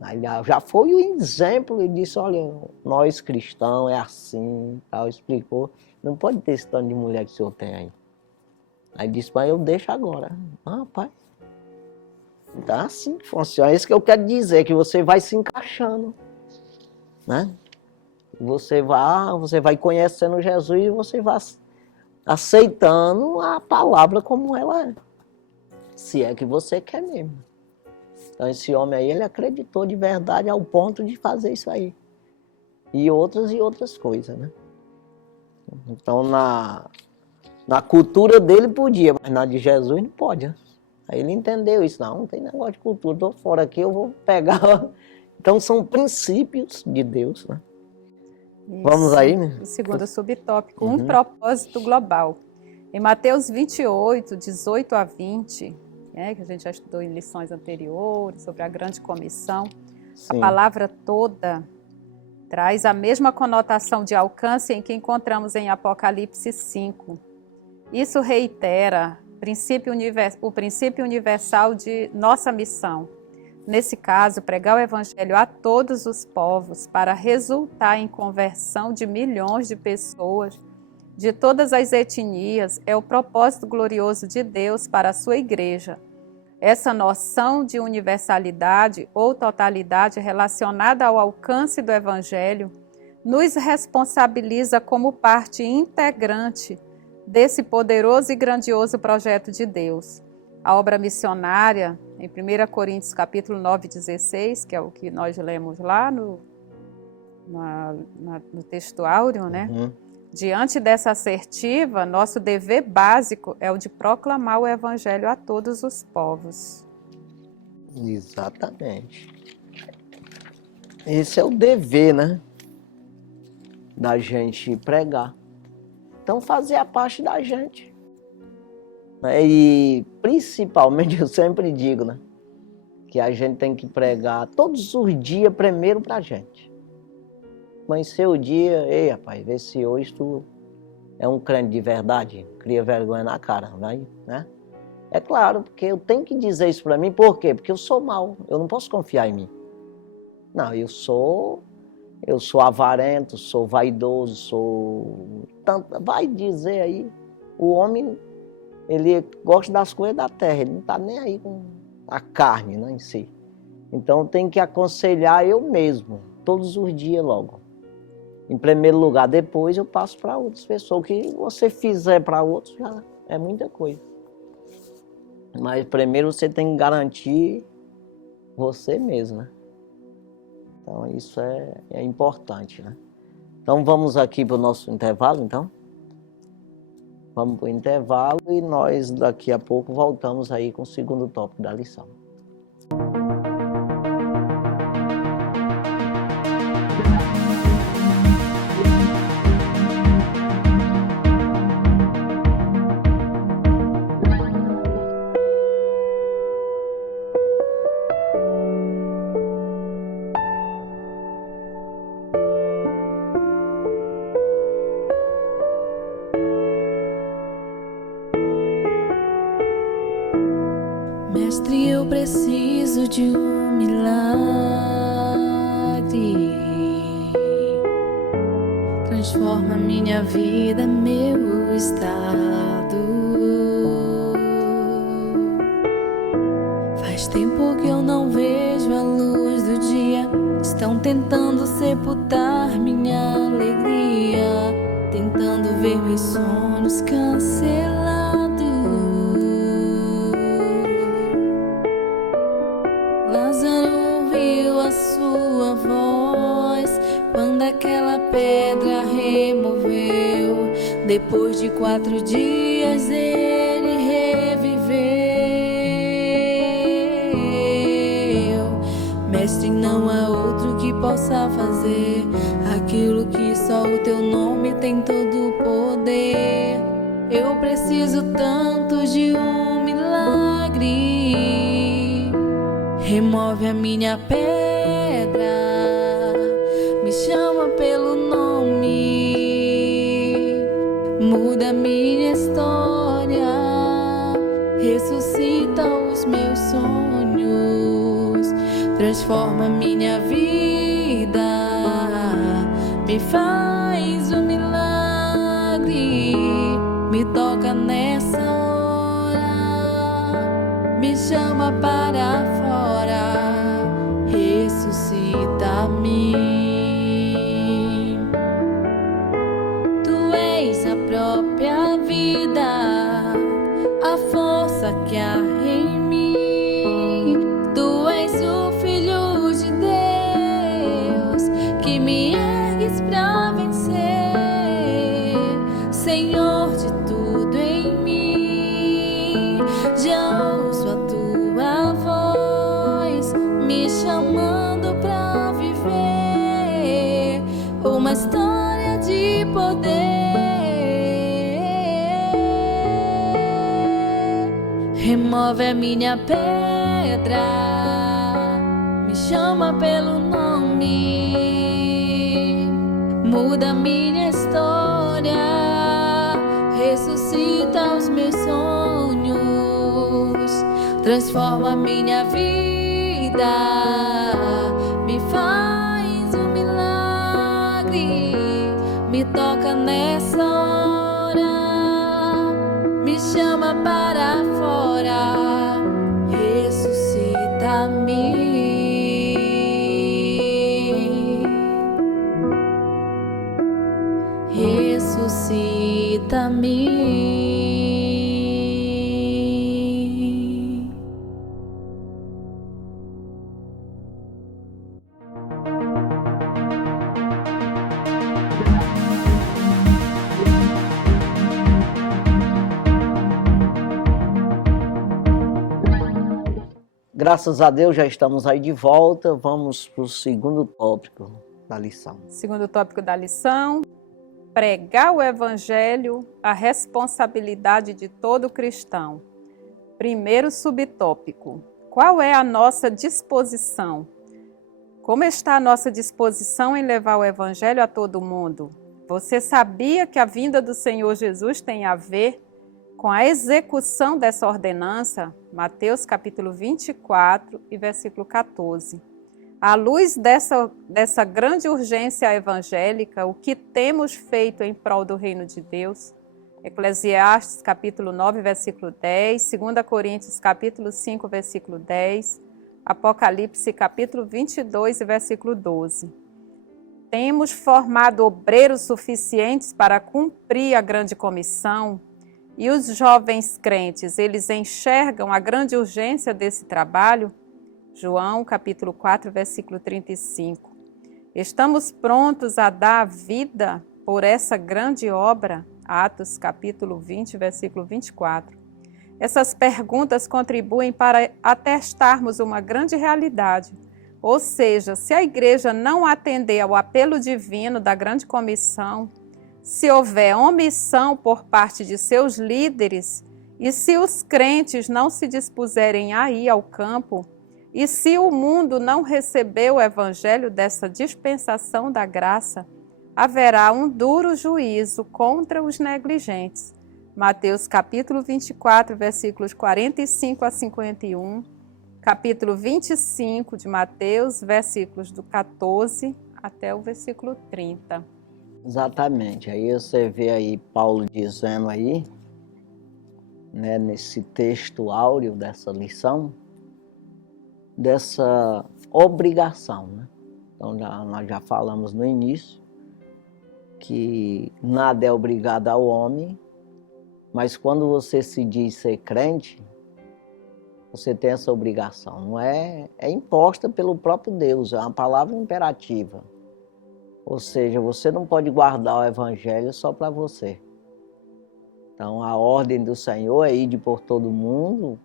Aí já foi o exemplo e disse, olha, nós cristãos é assim, tal, explicou. Não pode ter esse tanto de mulher que o senhor tem aí. Aí disse, mas eu deixo agora. Ah, rapaz, tá assim que funciona. É isso que eu quero dizer, que você vai se encaixando, né? Você vai conhecendo Jesus e você vai aceitando a palavra como ela é. Se é que você quer mesmo. Então esse homem aí, ele acreditou de verdade ao ponto de fazer isso aí. E outras coisas, né? Então na cultura dele podia, mas na de Jesus não pode, né? Aí ele entendeu isso, não tem negócio de cultura, estou fora aqui, eu vou pegar. Então são princípios de Deus, né? Isso. Vamos aí, né? O segundo subtópico, um propósito global. Em Mateus 28, 18 a 20, que a gente já estudou em lições anteriores, sobre a grande comissão, Sim. a palavra toda traz a mesma conotação de alcance em que encontramos em Apocalipse 5. Isso reitera o princípio universal de nossa missão. Nesse caso, pregar o Evangelho a todos os povos para resultar em conversão de milhões de pessoas de todas as etnias é o propósito glorioso de Deus para a sua igreja. Essa noção de universalidade ou totalidade relacionada ao alcance do Evangelho nos responsabiliza como parte integrante desse poderoso e grandioso projeto de Deus. A obra missionária, em 1 Coríntios capítulo 9, 16, que é o que nós lemos lá no texto áureo, né? Diante dessa assertiva, nosso dever básico é o de proclamar o Evangelho a todos os povos. Exatamente. Esse é o dever, né? Da gente pregar. Então, fazer a parte da gente. E, principalmente, eu sempre digo, né? Que a gente tem que pregar todos os dias primeiro pra gente. Mas seu dia, ei, rapaz, vê se hoje tu é um crente de verdade, cria vergonha na cara, vai, né? É claro, porque eu tenho que dizer isso pra mim, por quê? Porque eu sou mau, eu não posso confiar em mim. Não, eu sou avarento, sou vaidoso, vai dizer aí, o homem, ele gosta das coisas da terra, ele não tá nem aí com a carne, né, em si. Então tem que aconselhar eu mesmo, todos os dias logo. Em primeiro lugar, depois eu passo para outras pessoas. O que você fizer para outros já é muita coisa. Mas primeiro você tem que garantir você mesmo, né? Então isso é importante, né? Então vamos aqui para o nosso intervalo, então. Vamos para o intervalo e nós daqui a pouco voltamos aí com o segundo tópico da lição. Mestre, eu preciso de um milagre. Transforma minha vida, meu estado. Faz tempo que eu não vejo a luz do dia. Estão tentando sepultar minha alegria, tentando ver meus sonhos cancelados. Lázaro ouviu a sua voz quando aquela pedra removeu. Depois de 4 dias ele reviveu. Mestre, não há outro que possa fazer aquilo que só o teu nome tem todo o poder. Eu preciso tanto de um milagre. Remove a minha pedra, me chama pelo nome, muda minha história, ressuscita os meus sonhos, transforma minha vida, me faz um milagre, me toca nessa hora, me chama para fora, ressuscita-me. Tu és a própria vida, a força que há em mim. Tu és o Filho de Deus, que me ergues pra vencer, Senhor de tudo em mim. Já ouço a tua voz me chamando pra viver uma história de poder. Remove a minha pedra, me chama pelo nome, muda minha história, ressuscita os meus sonhos, transforma minha vida, me faz um milagre, me toca nessa hora, me chama para fora, ressuscita-me. Ressuscita-me. Graças a Deus já estamos aí de volta. Vamos para o segundo tópico da lição. Segundo tópico da lição: pregar o Evangelho, a responsabilidade de todo cristão. Primeiro subtópico: qual é a nossa disposição? Como está a nossa disposição em levar o Evangelho a todo mundo? Você sabia que a vinda do Senhor Jesus tem a ver com a execução dessa ordenança? Mateus capítulo 24 e versículo 14. À luz dessa grande urgência evangélica, o que temos feito em prol do reino de Deus? Eclesiastes capítulo 9, versículo 10, 2 Coríntios capítulo 5, versículo 10, Apocalipse capítulo 22 e versículo 12. Temos formado obreiros suficientes para cumprir a grande comissão? E os jovens crentes, eles enxergam a grande urgência desse trabalho? João, capítulo 4, versículo 35. Estamos prontos a dar a vida por essa grande obra? Atos, capítulo 20, versículo 24. Essas perguntas contribuem para atestarmos uma grande realidade. Ou seja, se a igreja não atender ao apelo divino da grande comissão, se houver omissão por parte de seus líderes, e se os crentes não se dispuserem a ir ao campo, e se o mundo não receber o evangelho dessa dispensação da graça, haverá um duro juízo contra os negligentes. Mateus capítulo 24, versículos 45 a 51, capítulo 25 de Mateus, versículos do 14 até o versículo 30. Exatamente, aí você vê aí Paulo dizendo aí, né, nesse texto áureo dessa lição, dessa obrigação, né? Então nós já falamos no início que nada é obrigado ao homem, mas quando você se diz ser crente, você tem essa obrigação, não é imposta pelo próprio Deus, é uma palavra imperativa. Ou seja, você não pode guardar o evangelho só para você. Então, a ordem do Senhor é ir por todo mundo,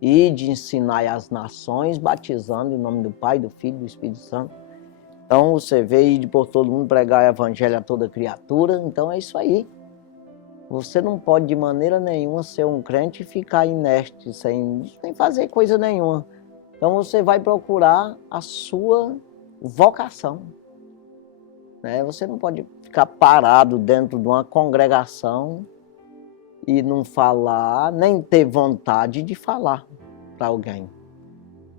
ir de ensinar as nações, batizando em nome do Pai, do Filho e do Espírito Santo. Então, você vê ir por todo mundo, pregar o evangelho a toda criatura. Então, é isso aí. Você não pode, de maneira nenhuma, ser um crente e ficar inerte, sem fazer coisa nenhuma. Então, você vai procurar a sua vocação. Você não pode ficar parado dentro de uma congregação e não falar, nem ter vontade de falar para alguém.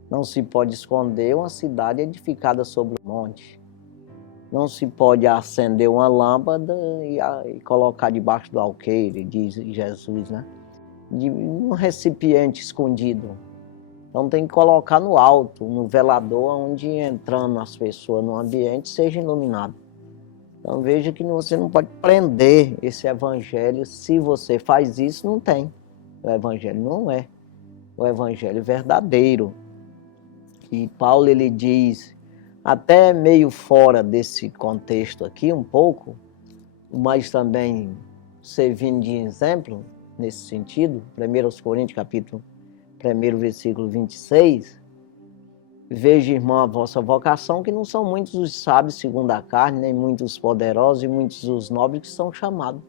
Não se pode esconder uma cidade edificada sobre um monte. Não se pode acender uma lâmpada e colocar debaixo do alqueire, diz Jesus, né? De um recipiente escondido. Então tem que colocar no alto, no velador, onde entrando as pessoas no ambiente seja iluminado. Então veja que você não pode prender esse evangelho. Se você faz isso, não tem. O evangelho não é o evangelho verdadeiro. E Paulo, ele diz, até meio fora desse contexto aqui, um pouco, mas também servindo de exemplo nesse sentido, 1 Coríntios, capítulo 1, versículo 26, veja, irmão, a vossa vocação, que não são muitos os sábios segundo a carne, nem muitos os poderosos e muitos os nobres que são chamados.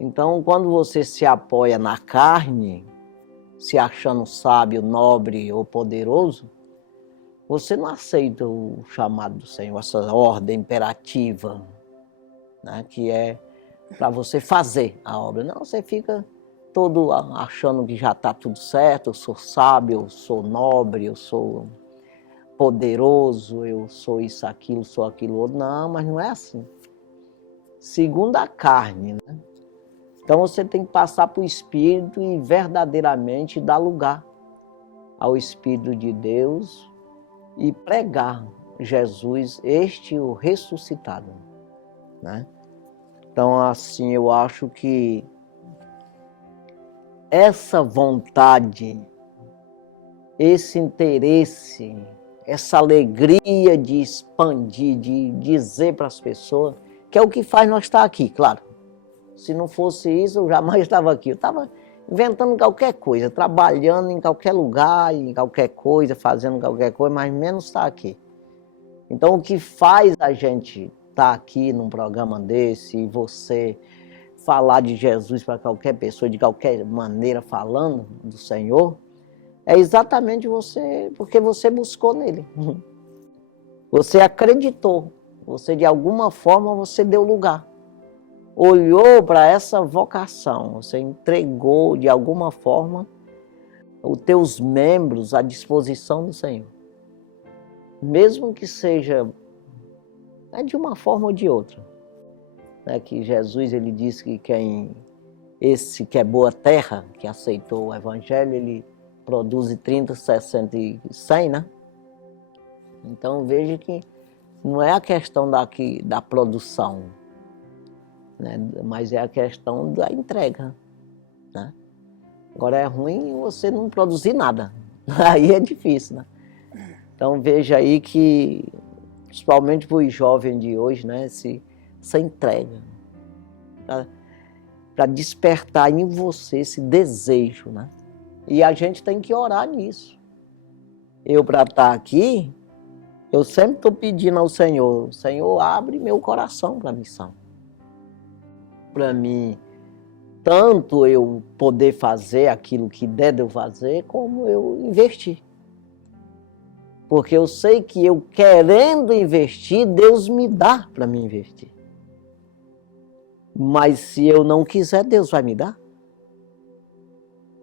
Então, quando você se apoia na carne, se achando sábio, nobre ou poderoso, você não aceita o chamado do Senhor, essa ordem imperativa, né, que é para você fazer a obra. Não, você fica todo achando que já está tudo certo, eu sou sábio, eu sou nobre, eu sou poderoso, eu sou isso, aquilo, sou aquilo outro. Não, mas não é assim. Segundo a carne, né? Então você tem que passar para o Espírito e verdadeiramente dar lugar ao Espírito de Deus e pregar Jesus, este o ressuscitado, né? Então, assim, eu acho que essa vontade, esse interesse, essa alegria de expandir, de dizer para as pessoas, que é o que faz nós estar aqui, claro. Se não fosse isso, eu jamais estava aqui. Eu estava inventando qualquer coisa, trabalhando em qualquer lugar, em qualquer coisa, fazendo qualquer coisa, mas menos estar aqui. Então, o que faz a gente estar aqui num programa desse e você falar de Jesus para qualquer pessoa, de qualquer maneira, falando do Senhor, é exatamente você, porque você buscou nele. Você acreditou, você de alguma forma você deu lugar. Olhou para essa vocação, você entregou de alguma forma os teus membros à disposição do Senhor. Mesmo que seja de uma forma ou de outra. Que Jesus, ele disse que esse que é boa terra, que aceitou o Evangelho, ele produz 30, 60 e 100, né? Então veja que não é a questão da produção, né? Mas é a questão da entrega, né? Agora é ruim você não produzir nada, aí é difícil, né? Então veja aí que, principalmente para os jovens de hoje, né, essa entrega, para despertar em você esse desejo, né? E a gente tem que orar nisso. Eu, para estar aqui, eu sempre estou pedindo ao Senhor, Senhor, abre meu coração para a missão. Para mim, tanto eu poder fazer aquilo que der de eu fazer, como eu investir. Porque eu sei que eu querendo investir, Deus me dá para me investir. Mas se eu não quiser, Deus vai me dar.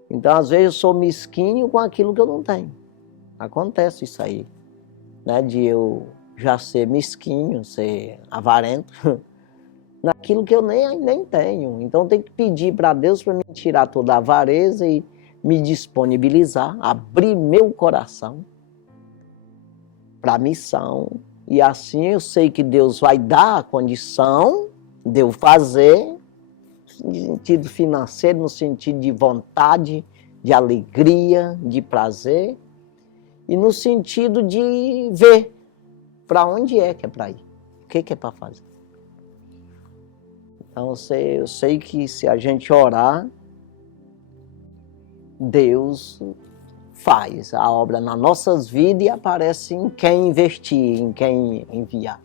Então, às vezes, eu sou mesquinho com aquilo que eu não tenho. Acontece isso aí, né? De eu já ser mesquinho, ser avarento, naquilo que eu nem tenho. Então, tem que pedir para Deus para me tirar toda a avareza e me disponibilizar, abrir meu coração para a missão. E assim eu sei que Deus vai dar a condição de eu fazer, no sentido financeiro, no sentido de vontade, de alegria, de prazer, e no sentido de ver para onde é que é para ir, o que é para fazer. Então eu sei que se a gente orar, Deus faz a obra nas nossas vidas e aparece em quem investir, em quem enviar.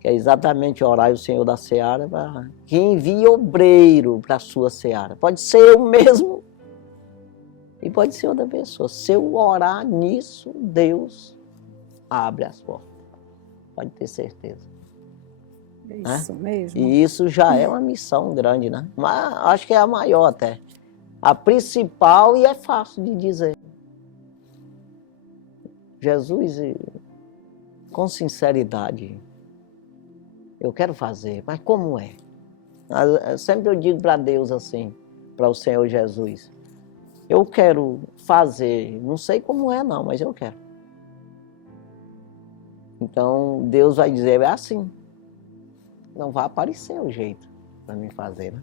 Que é exatamente orar o Senhor da Seara para que envie obreiro para a sua Seara. Pode ser eu mesmo e pode ser outra pessoa. Se eu orar nisso, Deus abre as portas. Pode ter certeza. Isso mesmo. E isso já é uma missão grande, né? Mas acho que é a maior até. A principal e é fácil de dizer. Jesus, com sinceridade, eu quero fazer, mas como é? Sempre eu digo para Deus assim, para o Senhor Jesus, eu quero fazer, não sei como é não, mas eu quero. Então Deus vai dizer, é assim, não vai aparecer o jeito para mim fazer, né?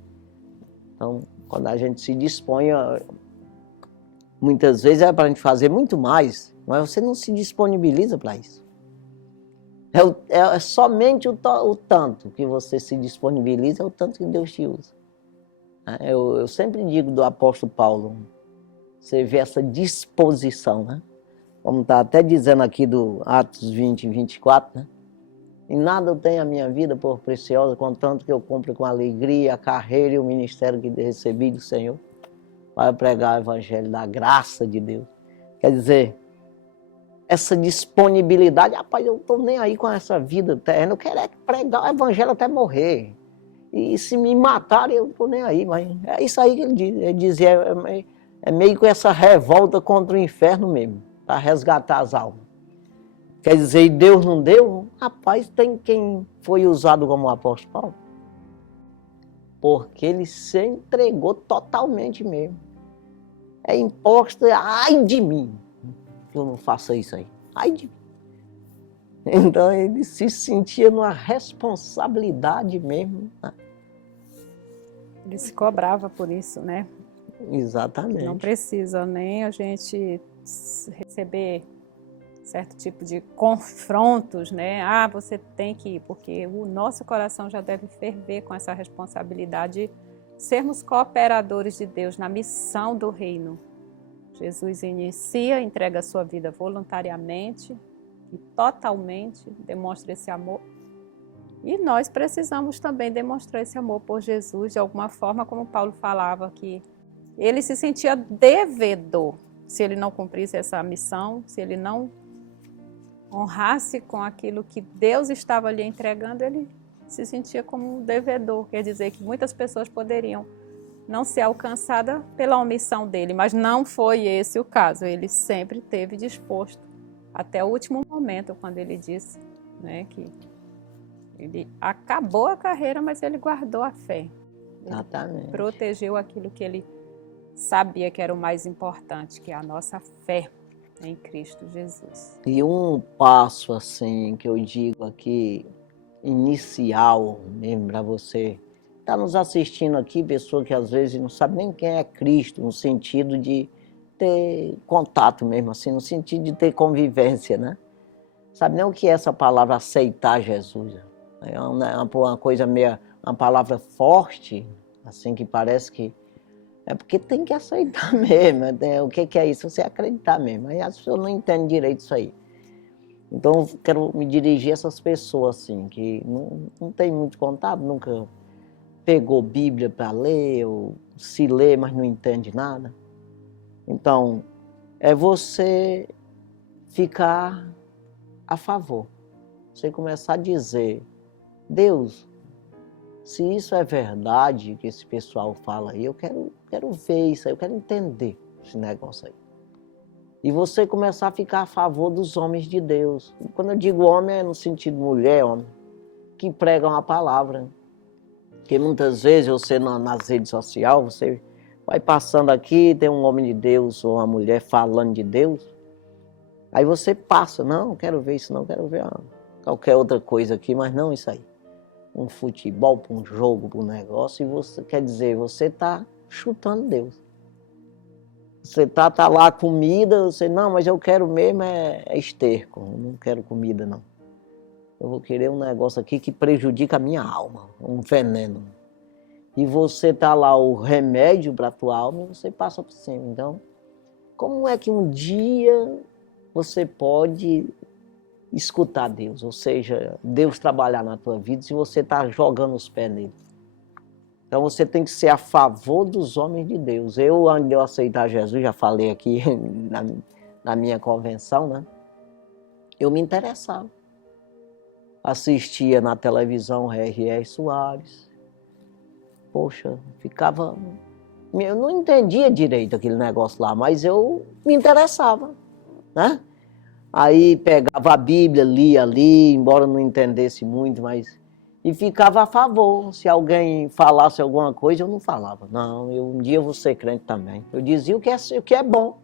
Então, quando a gente se dispõe, muitas vezes é para a gente fazer muito mais, mas você não se disponibiliza para isso. É somente o tanto que você se disponibiliza, é o tanto que Deus te usa. Eu sempre digo do apóstolo Paulo, você vê essa disposição, né? Como está até dizendo aqui do Atos 20 e 24, né? E nada eu tenho a minha vida por preciosa, contanto que eu cumpro com alegria a carreira e o ministério que recebi do Senhor para pregar o evangelho da graça de Deus. Quer dizer, essa disponibilidade, rapaz, eu estou nem aí com essa vida terrena, eu quero é pregar o evangelho até morrer. E se me matarem, eu não estou nem aí, mas é isso aí que ele diz. Ele dizia, é meio com essa revolta contra o inferno mesmo, para resgatar as almas. Quer dizer, e Deus não deu? Rapaz, tem quem foi usado como o apóstolo Paulo. Porque ele se entregou totalmente mesmo. É imposto, ai de mim, que eu não faça isso aí. Ai de mim. Então ele se sentia numa responsabilidade mesmo. Né? Ele se cobrava por isso, né? Exatamente. Não precisa nem a gente receber certo tipo de confrontos, né? Ah, você tem que ir, porque o nosso coração já deve ferver com essa responsabilidade de sermos cooperadores de Deus na missão do reino. Jesus inicia, entrega a sua vida voluntariamente e totalmente, demonstra esse amor. E nós precisamos também demonstrar esse amor por Jesus de alguma forma, como Paulo falava, que ele se sentia devedor se ele não cumprisse essa missão, se ele não honrasse com aquilo que Deus estava lhe entregando, ele se sentia como um devedor. Quer dizer que muitas pessoas poderiam não ser alcançadas pela omissão dele, mas não foi esse o caso. Ele sempre esteve disposto, até o último momento, quando ele disse, né, que ele acabou a carreira, mas ele guardou a fé. Exatamente. Ele protegeu aquilo que ele sabia que era o mais importante, que é a nossa fé em Cristo Jesus. E um passo assim que eu digo aqui, inicial mesmo para você, está nos assistindo aqui, pessoa que às vezes não sabe nem quem é Cristo, no sentido de ter contato mesmo, assim, no sentido de ter convivência, né? Sabe nem o que é essa palavra aceitar Jesus? É uma coisa meio, uma palavra forte, assim, que parece que é porque tem que aceitar mesmo. O que é isso? Você acreditar mesmo. Aí as pessoas não entendem direito isso aí. Então eu quero me dirigir a essas pessoas assim, que não tem muito contato, nunca pegou Bíblia para ler, ou se lê, mas não entende nada. Então, é você ficar a favor. Você começar a dizer, Deus, se isso é verdade que esse pessoal fala aí, eu quero ver isso aí, eu quero entender esse negócio aí. E você começar a ficar a favor dos homens de Deus. Quando eu digo homem, é no sentido mulher, homem, que pregam a palavra. Porque muitas vezes você nas redes sociais, você vai passando aqui, tem um homem de Deus ou uma mulher falando de Deus, aí você passa, não quero ver isso, não quero ver qualquer outra coisa aqui, mas não isso aí. Um futebol, para um jogo, para um negócio, e você quer dizer, você está chutando Deus. Você tá lá comida, você, não, mas eu quero mesmo é esterco, eu não quero comida não. Eu vou querer um negócio aqui que prejudica a minha alma, um veneno. E você tá lá o remédio para a tua alma e você passa por cima. Então, como é que um dia você pode escutar Deus? Ou seja, Deus trabalhar na tua vida se você está jogando os pés nele. Então você tem que ser a favor dos homens de Deus. Eu, antes de eu aceitar Jesus, já falei aqui na minha convenção, né? Eu me interessava. Assistia na televisão R.R. Soares. Poxa, ficava... Eu não entendia direito aquele negócio lá, mas eu me interessava, né? Aí pegava a Bíblia, lia ali, embora não entendesse muito, mas... E ficava a favor. Se alguém falasse alguma coisa, eu não falava. Não, um dia eu vou ser crente também. Eu dizia o que é bom.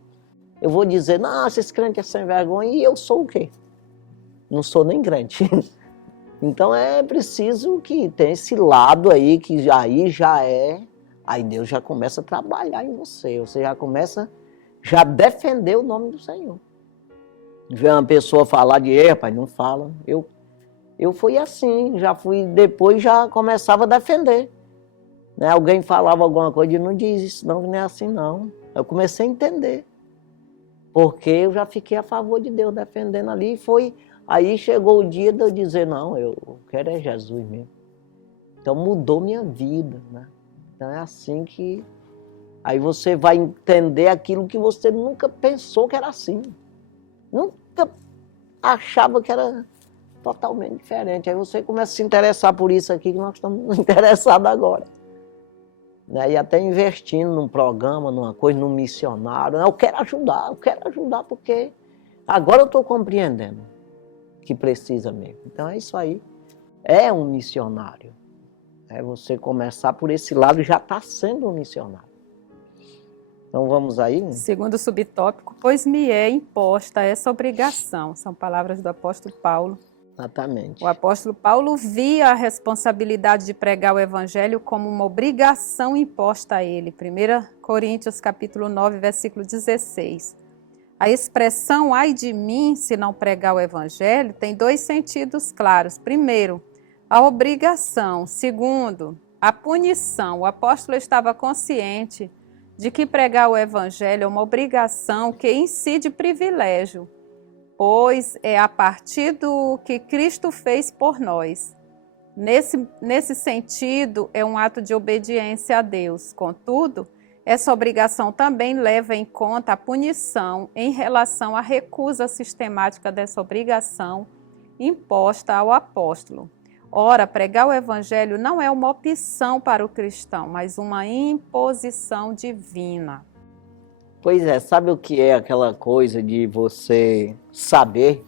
Eu vou dizer, não, esses crentes é sem vergonha, e eu sou o quê? Não sou nem crente. Então é preciso que tenha esse lado aí, que aí já é... Aí Deus já começa a trabalhar em você. Você já começa a defender o nome do Senhor. Ver uma pessoa falar de rapaz, não fala. Eu fui assim, já fui, depois já começava a defender. Né? Alguém falava alguma coisa e não diz isso não, que não é assim não. Eu comecei a entender. Porque eu já fiquei a favor de Deus defendendo ali e foi... Aí chegou o dia de eu dizer, não, eu quero é Jesus mesmo. Então mudou minha vida, né? Então é assim que... Aí você vai entender aquilo que você nunca pensou que era assim. Nunca achava que era totalmente diferente. Aí você começa a se interessar por isso aqui que nós estamos interessados agora. E até investindo num programa, numa coisa, num missionário. Eu quero ajudar porque agora eu estou compreendendo que precisa mesmo. Então é isso aí. É um missionário. É você começar por esse lado, já está sendo um missionário. Então vamos aí? Segundo subtópico, pois me é imposta essa obrigação. São palavras do apóstolo Paulo. Exatamente. O apóstolo Paulo via a responsabilidade de pregar o evangelho como uma obrigação imposta a ele. 1 Coríntios capítulo 9, versículo 16. A expressão ai de mim se não pregar o evangelho tem dois sentidos claros. Primeiro, a obrigação. Segundo, a punição. O apóstolo estava consciente de que pregar o evangelho é uma obrigação que incide privilégio, pois é a partir do que Cristo fez por nós. Nesse sentido, é um ato de obediência a Deus. Contudo, essa obrigação também leva em conta a punição em relação à recusa sistemática dessa obrigação imposta ao apóstolo. Ora, pregar o evangelho não é uma opção para o cristão, mas uma imposição divina. Pois é, sabe o que é aquela coisa de você saber?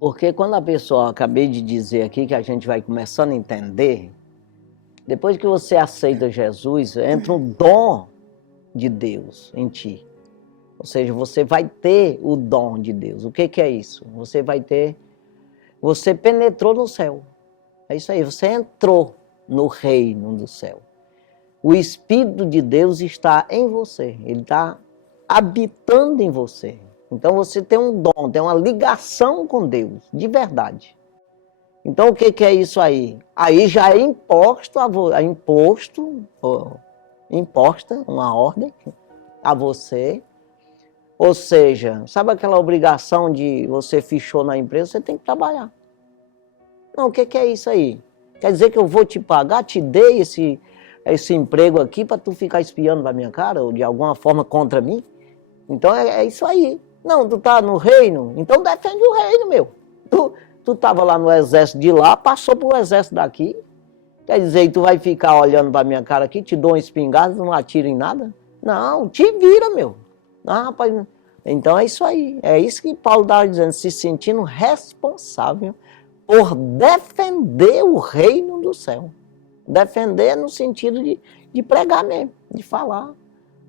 Porque quando a pessoa, eu acabei de dizer aqui, que a gente vai começando a entender, depois que você aceita Jesus, entra um dom de Deus em ti. Ou seja, você vai ter o dom de Deus. O que é isso? Você vai ter... Você penetrou no céu. É isso aí, você entrou no reino do céu. O Espírito de Deus está em você, ele está habitando em você. Então você tem um dom, tem uma ligação com Deus, de verdade. Então o que é isso aí? Aí já é imposta uma ordem a você. Ou seja, sabe aquela obrigação de você fichou na empresa, você tem que trabalhar. Não, o que é isso aí? Quer dizer que eu vou te pagar, te dei esse emprego aqui para tu ficar espiando na minha cara, ou de alguma forma contra mim? Então é isso aí. Não, tu tá no reino, então defende o reino, meu. Tu tava lá no exército de lá, passou pro exército daqui. Quer dizer, tu vai ficar olhando pra minha cara aqui, te dou uma espingarda, não atira em nada? Não, te vira, meu. Ah, rapaz, então é isso aí. É isso que Paulo estava dizendo, se sentindo responsável por defender o reino do céu. Defender no sentido de pregar mesmo, de falar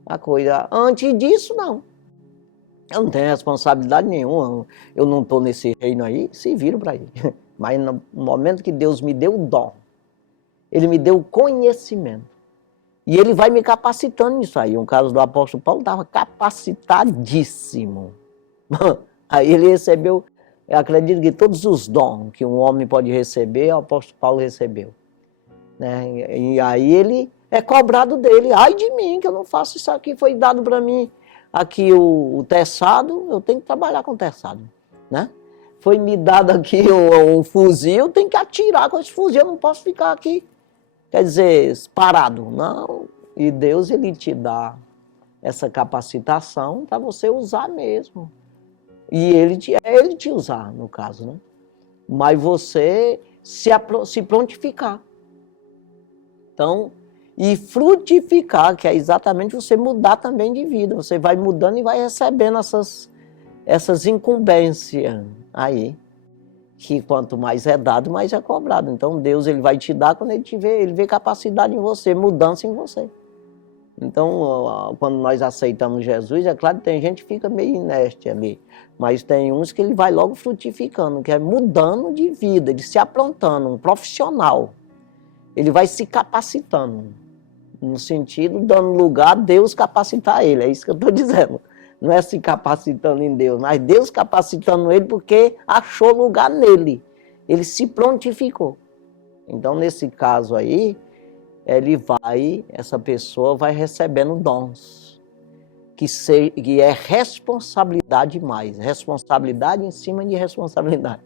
a coisa. Antes disso, não. Eu não tenho responsabilidade nenhuma, eu não estou nesse reino aí, se viro para aí. Mas no momento que Deus me deu o dom, Ele me deu o conhecimento, e Ele vai me capacitando nisso aí. Um caso do apóstolo Paulo estava capacitadíssimo. Aí ele recebeu, eu acredito que todos os dons que um homem pode receber, o apóstolo Paulo recebeu. Né? E aí ele é cobrado dele. Ai de mim, que eu não faço isso aqui, foi dado para mim aqui o teçado, eu tenho que trabalhar com teçado. Né? Foi me dado aqui um fuzil, eu tenho que atirar com esse fuzil, eu não posso ficar aqui. Quer dizer, parado. Não, e Deus ele te dá essa capacitação para você usar mesmo. E ele te usar, no caso, né? Mas você se prontificar. Então, e frutificar, que é exatamente você mudar também de vida. Você vai mudando e vai recebendo essas incumbências aí, que quanto mais é dado, mais é cobrado. Então Deus ele vai te dar quando ele vê capacidade em você, mudança em você. Então, quando nós aceitamos Jesus, é claro que tem gente que fica meio inerte ali, mas tem uns que ele vai logo frutificando, que é mudando de vida, ele se aprontando, um profissional. Ele vai se capacitando, no sentido, dando lugar a Deus capacitar ele, é isso que eu estou dizendo. Não é se capacitando em Deus, mas Deus capacitando ele porque achou lugar nele. Ele se prontificou. Então, nesse caso aí, essa pessoa vai recebendo dons, que é responsabilidade mais, responsabilidade em cima de responsabilidade.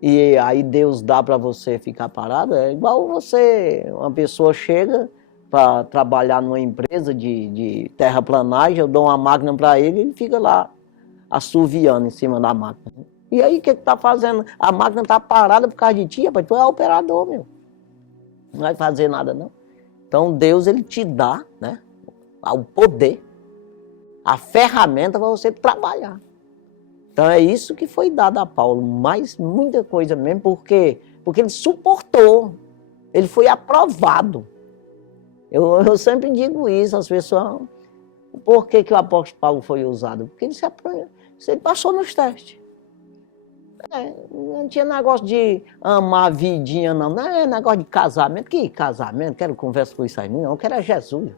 E aí Deus dá para você ficar parado, é igual uma pessoa chega para trabalhar numa empresa de terraplanagem, eu dou uma máquina para ele, ele fica lá assoviando em cima da máquina. E aí o que está fazendo? A máquina está parada por causa de ti, rapaz, tu é operador, meu. Não vai fazer nada, não. Então, Deus, ele te dá, né, o poder, a ferramenta para você trabalhar. Então, é isso que foi dado a Paulo, mas muita coisa mesmo, porque ele suportou, ele foi aprovado. Eu sempre digo isso às pessoas, por que o apóstolo Paulo foi usado? Porque ele passou nos testes. Não tinha negócio de amar a vidinha, não. Não é negócio de casamento. Que casamento? Quero conversa com isso aí. Não, eu quero é Jesus.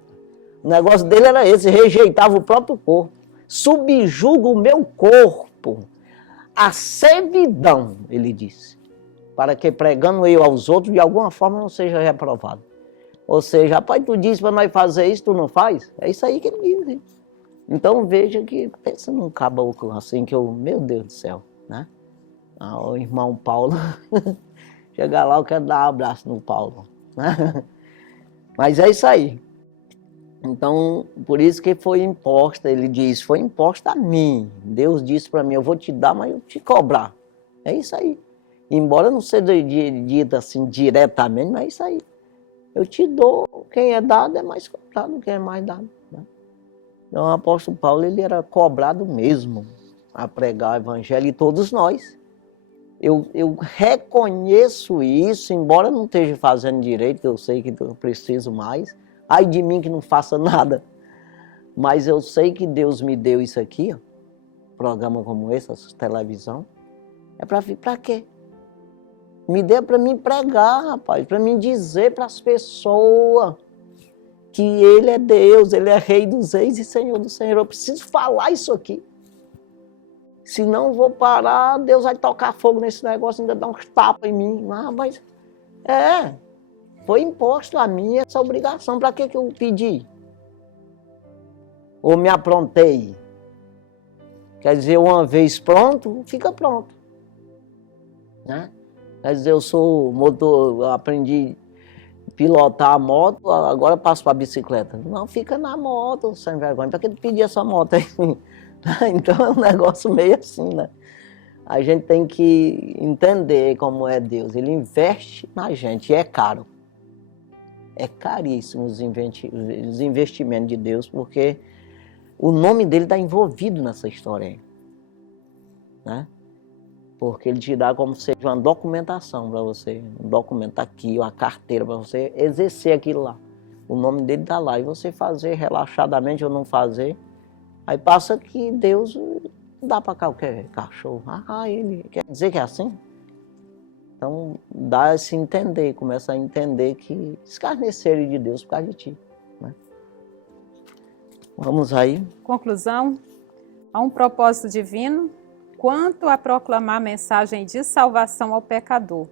O negócio dele era esse, rejeitava o próprio corpo. Subjuga o meu corpo à servidão, ele disse. Para que pregando eu aos outros, de alguma forma não seja reprovado. Ou seja, rapaz, tu disse para nós fazer isso, tu não faz? É isso aí que ele diz. Hein? Então veja que, pensa num caboclo assim, meu Deus do céu, né? O irmão Paulo, chegar lá eu quero dar um abraço no Paulo. Né? Mas é isso aí. Então, por isso que foi imposta, ele diz, foi imposta a mim. Deus disse para mim, eu vou te dar, mas eu vou te cobrar. É isso aí. Embora não seja dito assim diretamente, mas é isso aí. Eu te dou, quem é dado é mais cobrado, quem é mais dado. Né? Então, o apóstolo Paulo, ele era cobrado mesmo a pregar o evangelho, e todos nós. Eu reconheço isso, embora não esteja fazendo direito, eu sei que eu preciso mais. Ai de mim que não faça nada. Mas eu sei que Deus me deu isso aqui, ó, programa como esse, essa televisão. É para quê? Me deu para mim pregar, rapaz, para mim dizer para as pessoas que Ele é Deus, Ele é Rei dos Reis e Senhor do Senhor. Eu preciso falar isso aqui. Se não vou parar, Deus vai tocar fogo nesse negócio, ainda dar uns tapas em mim. Mas foi imposto a mim essa obrigação. Para que eu pedi? Ou me aprontei? Quer dizer, uma vez pronto, fica pronto. Né? Quer dizer, eu sou motor, eu aprendi a pilotar a moto, agora passo para a bicicleta. Não, fica na moto, sem vergonha. Para que tu pedir essa moto aí? Então é um negócio meio assim, né? A gente tem que entender como é Deus. Ele investe na gente e é caro. É caríssimo os investimentos de Deus, porque o nome dele está envolvido nessa história aí. Né? Porque ele te dá como seja uma documentação para você, um documento aqui, uma carteira para você exercer aquilo lá. O nome dele está lá e você fazer relaxadamente ou não fazer. Aí passa que Deus não dá para qualquer cachorro. Ele quer dizer que é assim? Então dá esse entender, começa a entender que escarneceram de Deus por causa de ti. Né? Vamos aí. Conclusão, há um propósito divino quanto a proclamar a mensagem de salvação ao pecador.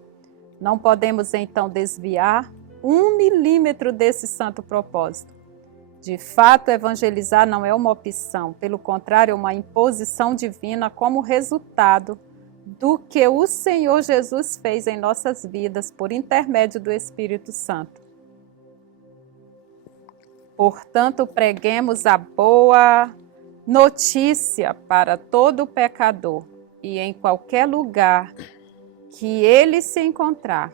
Não podemos então desviar 1 milímetro desse santo propósito. De fato, evangelizar não é uma opção, pelo contrário, é uma imposição divina como resultado do que o Senhor Jesus fez em nossas vidas por intermédio do Espírito Santo. Portanto, preguemos a boa notícia para todo pecador e em qualquer lugar que ele se encontrar.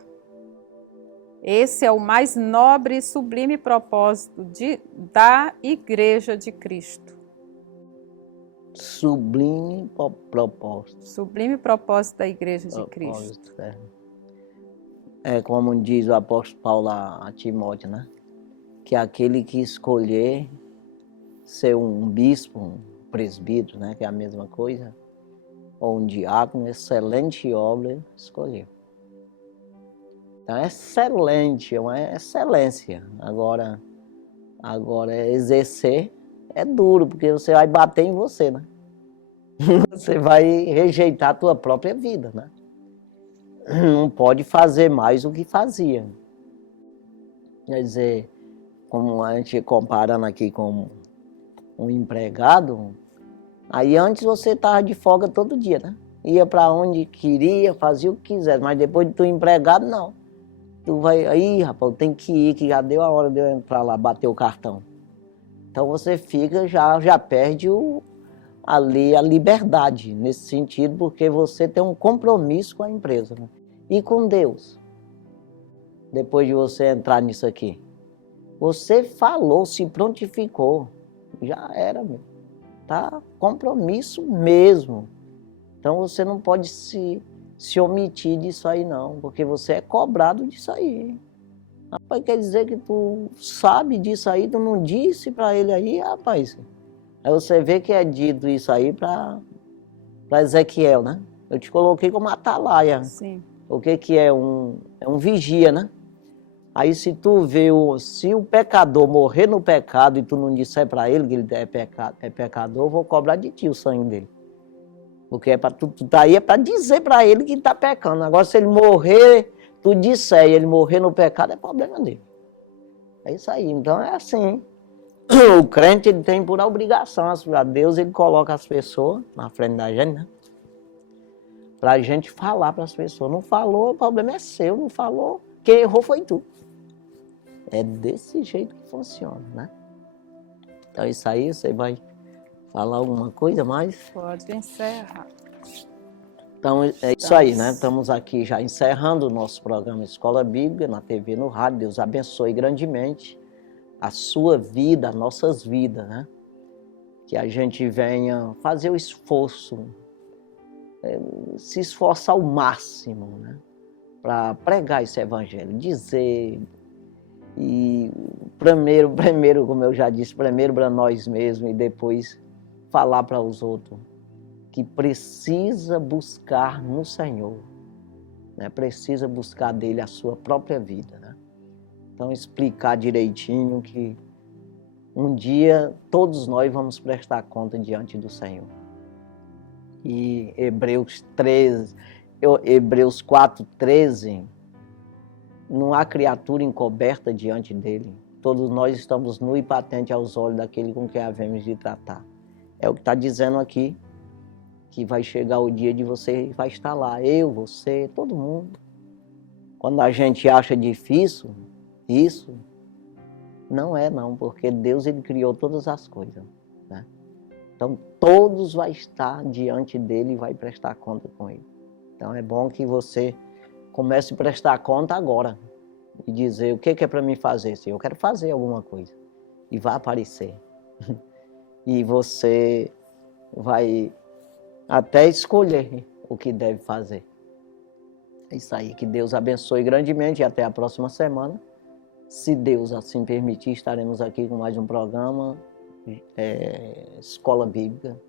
Esse é o mais nobre e sublime propósito da Igreja de Cristo. Sublime propósito. Sublime propósito da Igreja de Cristo. É como diz o apóstolo Paulo a Timóteo, né? Que aquele que escolher ser um bispo, um presbítero, né? Que é a mesma coisa, ou um diácono, excelente obra escolheu. Então é excelente, é uma excelência. Agora exercer é duro, porque você vai bater em você, né? Você vai rejeitar a tua própria vida, né? Não pode fazer mais do que fazia. Quer dizer, como a gente comparando aqui com um empregado, aí antes você estava de folga todo dia, né? Ia para onde queria, fazia o que quisesse, mas depois de tu empregado, não. Tu vai, aí rapaz, tem que ir, que já deu a hora de eu entrar lá, bater o cartão. Então você fica, já perde ali a liberdade, nesse sentido, porque você tem um compromisso com a empresa, né? E com Deus. Depois de você entrar nisso aqui. Você falou, se prontificou, já era, meu. Tá? Compromisso mesmo. Então você não pode se omitir disso aí não, porque você é cobrado disso aí. Rapaz, quer dizer que tu sabe disso aí, tu não disse para ele aí, rapaz. Aí você vê que é dito isso aí para Ezequiel, né? Eu te coloquei como atalaia. Sim. O que é um vigia, né? Aí se tu vê, se o pecador morrer no pecado e tu não disser para ele que ele é pecador, eu vou cobrar de ti o sangue dele. Porque é para tu tá aí é para dizer para ele que ele está pecando. Agora se ele morrer, tu disser e ele morrer no pecado, é problema dele. É isso aí. Então é assim. O crente ele tem por obrigação, a Deus ele coloca as pessoas na frente da gente, né? Para a gente falar para as pessoas. Não falou, o problema é seu. Não falou, quem errou foi tu. É desse jeito que funciona, né? Então isso aí, você vai falar alguma coisa mais? Pode encerrar. Então é isso aí, né? Estamos aqui já encerrando o nosso programa Escola Bíblica, na TV, no rádio. Deus abençoe grandemente a sua vida, as nossas vidas, né? Que a gente venha fazer o esforço, se esforçar ao máximo, né? Para pregar esse evangelho, dizer, e primeiro, como eu já disse, primeiro para nós mesmos e depois falar para os outros que precisa buscar no Senhor, né? Precisa buscar dele a sua própria vida, né? Então explicar direitinho que um dia todos nós vamos prestar conta diante do Senhor. E Hebreus 4:13, não há criatura encoberta diante dele. Todos nós estamos nu e patente aos olhos daquele com quem havemos de tratar. É o que está dizendo aqui, que vai chegar o dia de você, vai estar lá, eu, você, todo mundo. Quando a gente acha difícil isso, não é não, porque Deus ele criou todas as coisas, né? Então todos vão estar diante dele e vai prestar conta com ele. Então é bom que você comece a prestar conta agora e dizer o que é para mim fazer. Se eu quero fazer alguma coisa e vai aparecer e você vai até escolher o que deve fazer. É isso aí, que Deus abençoe grandemente e até a próxima semana. Se Deus assim permitir, estaremos aqui com mais um programa Escola Bíblica,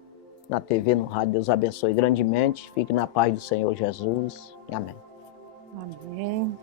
na TV, no rádio. Deus abençoe grandemente. Fique na paz do Senhor Jesus. Amém. Amém.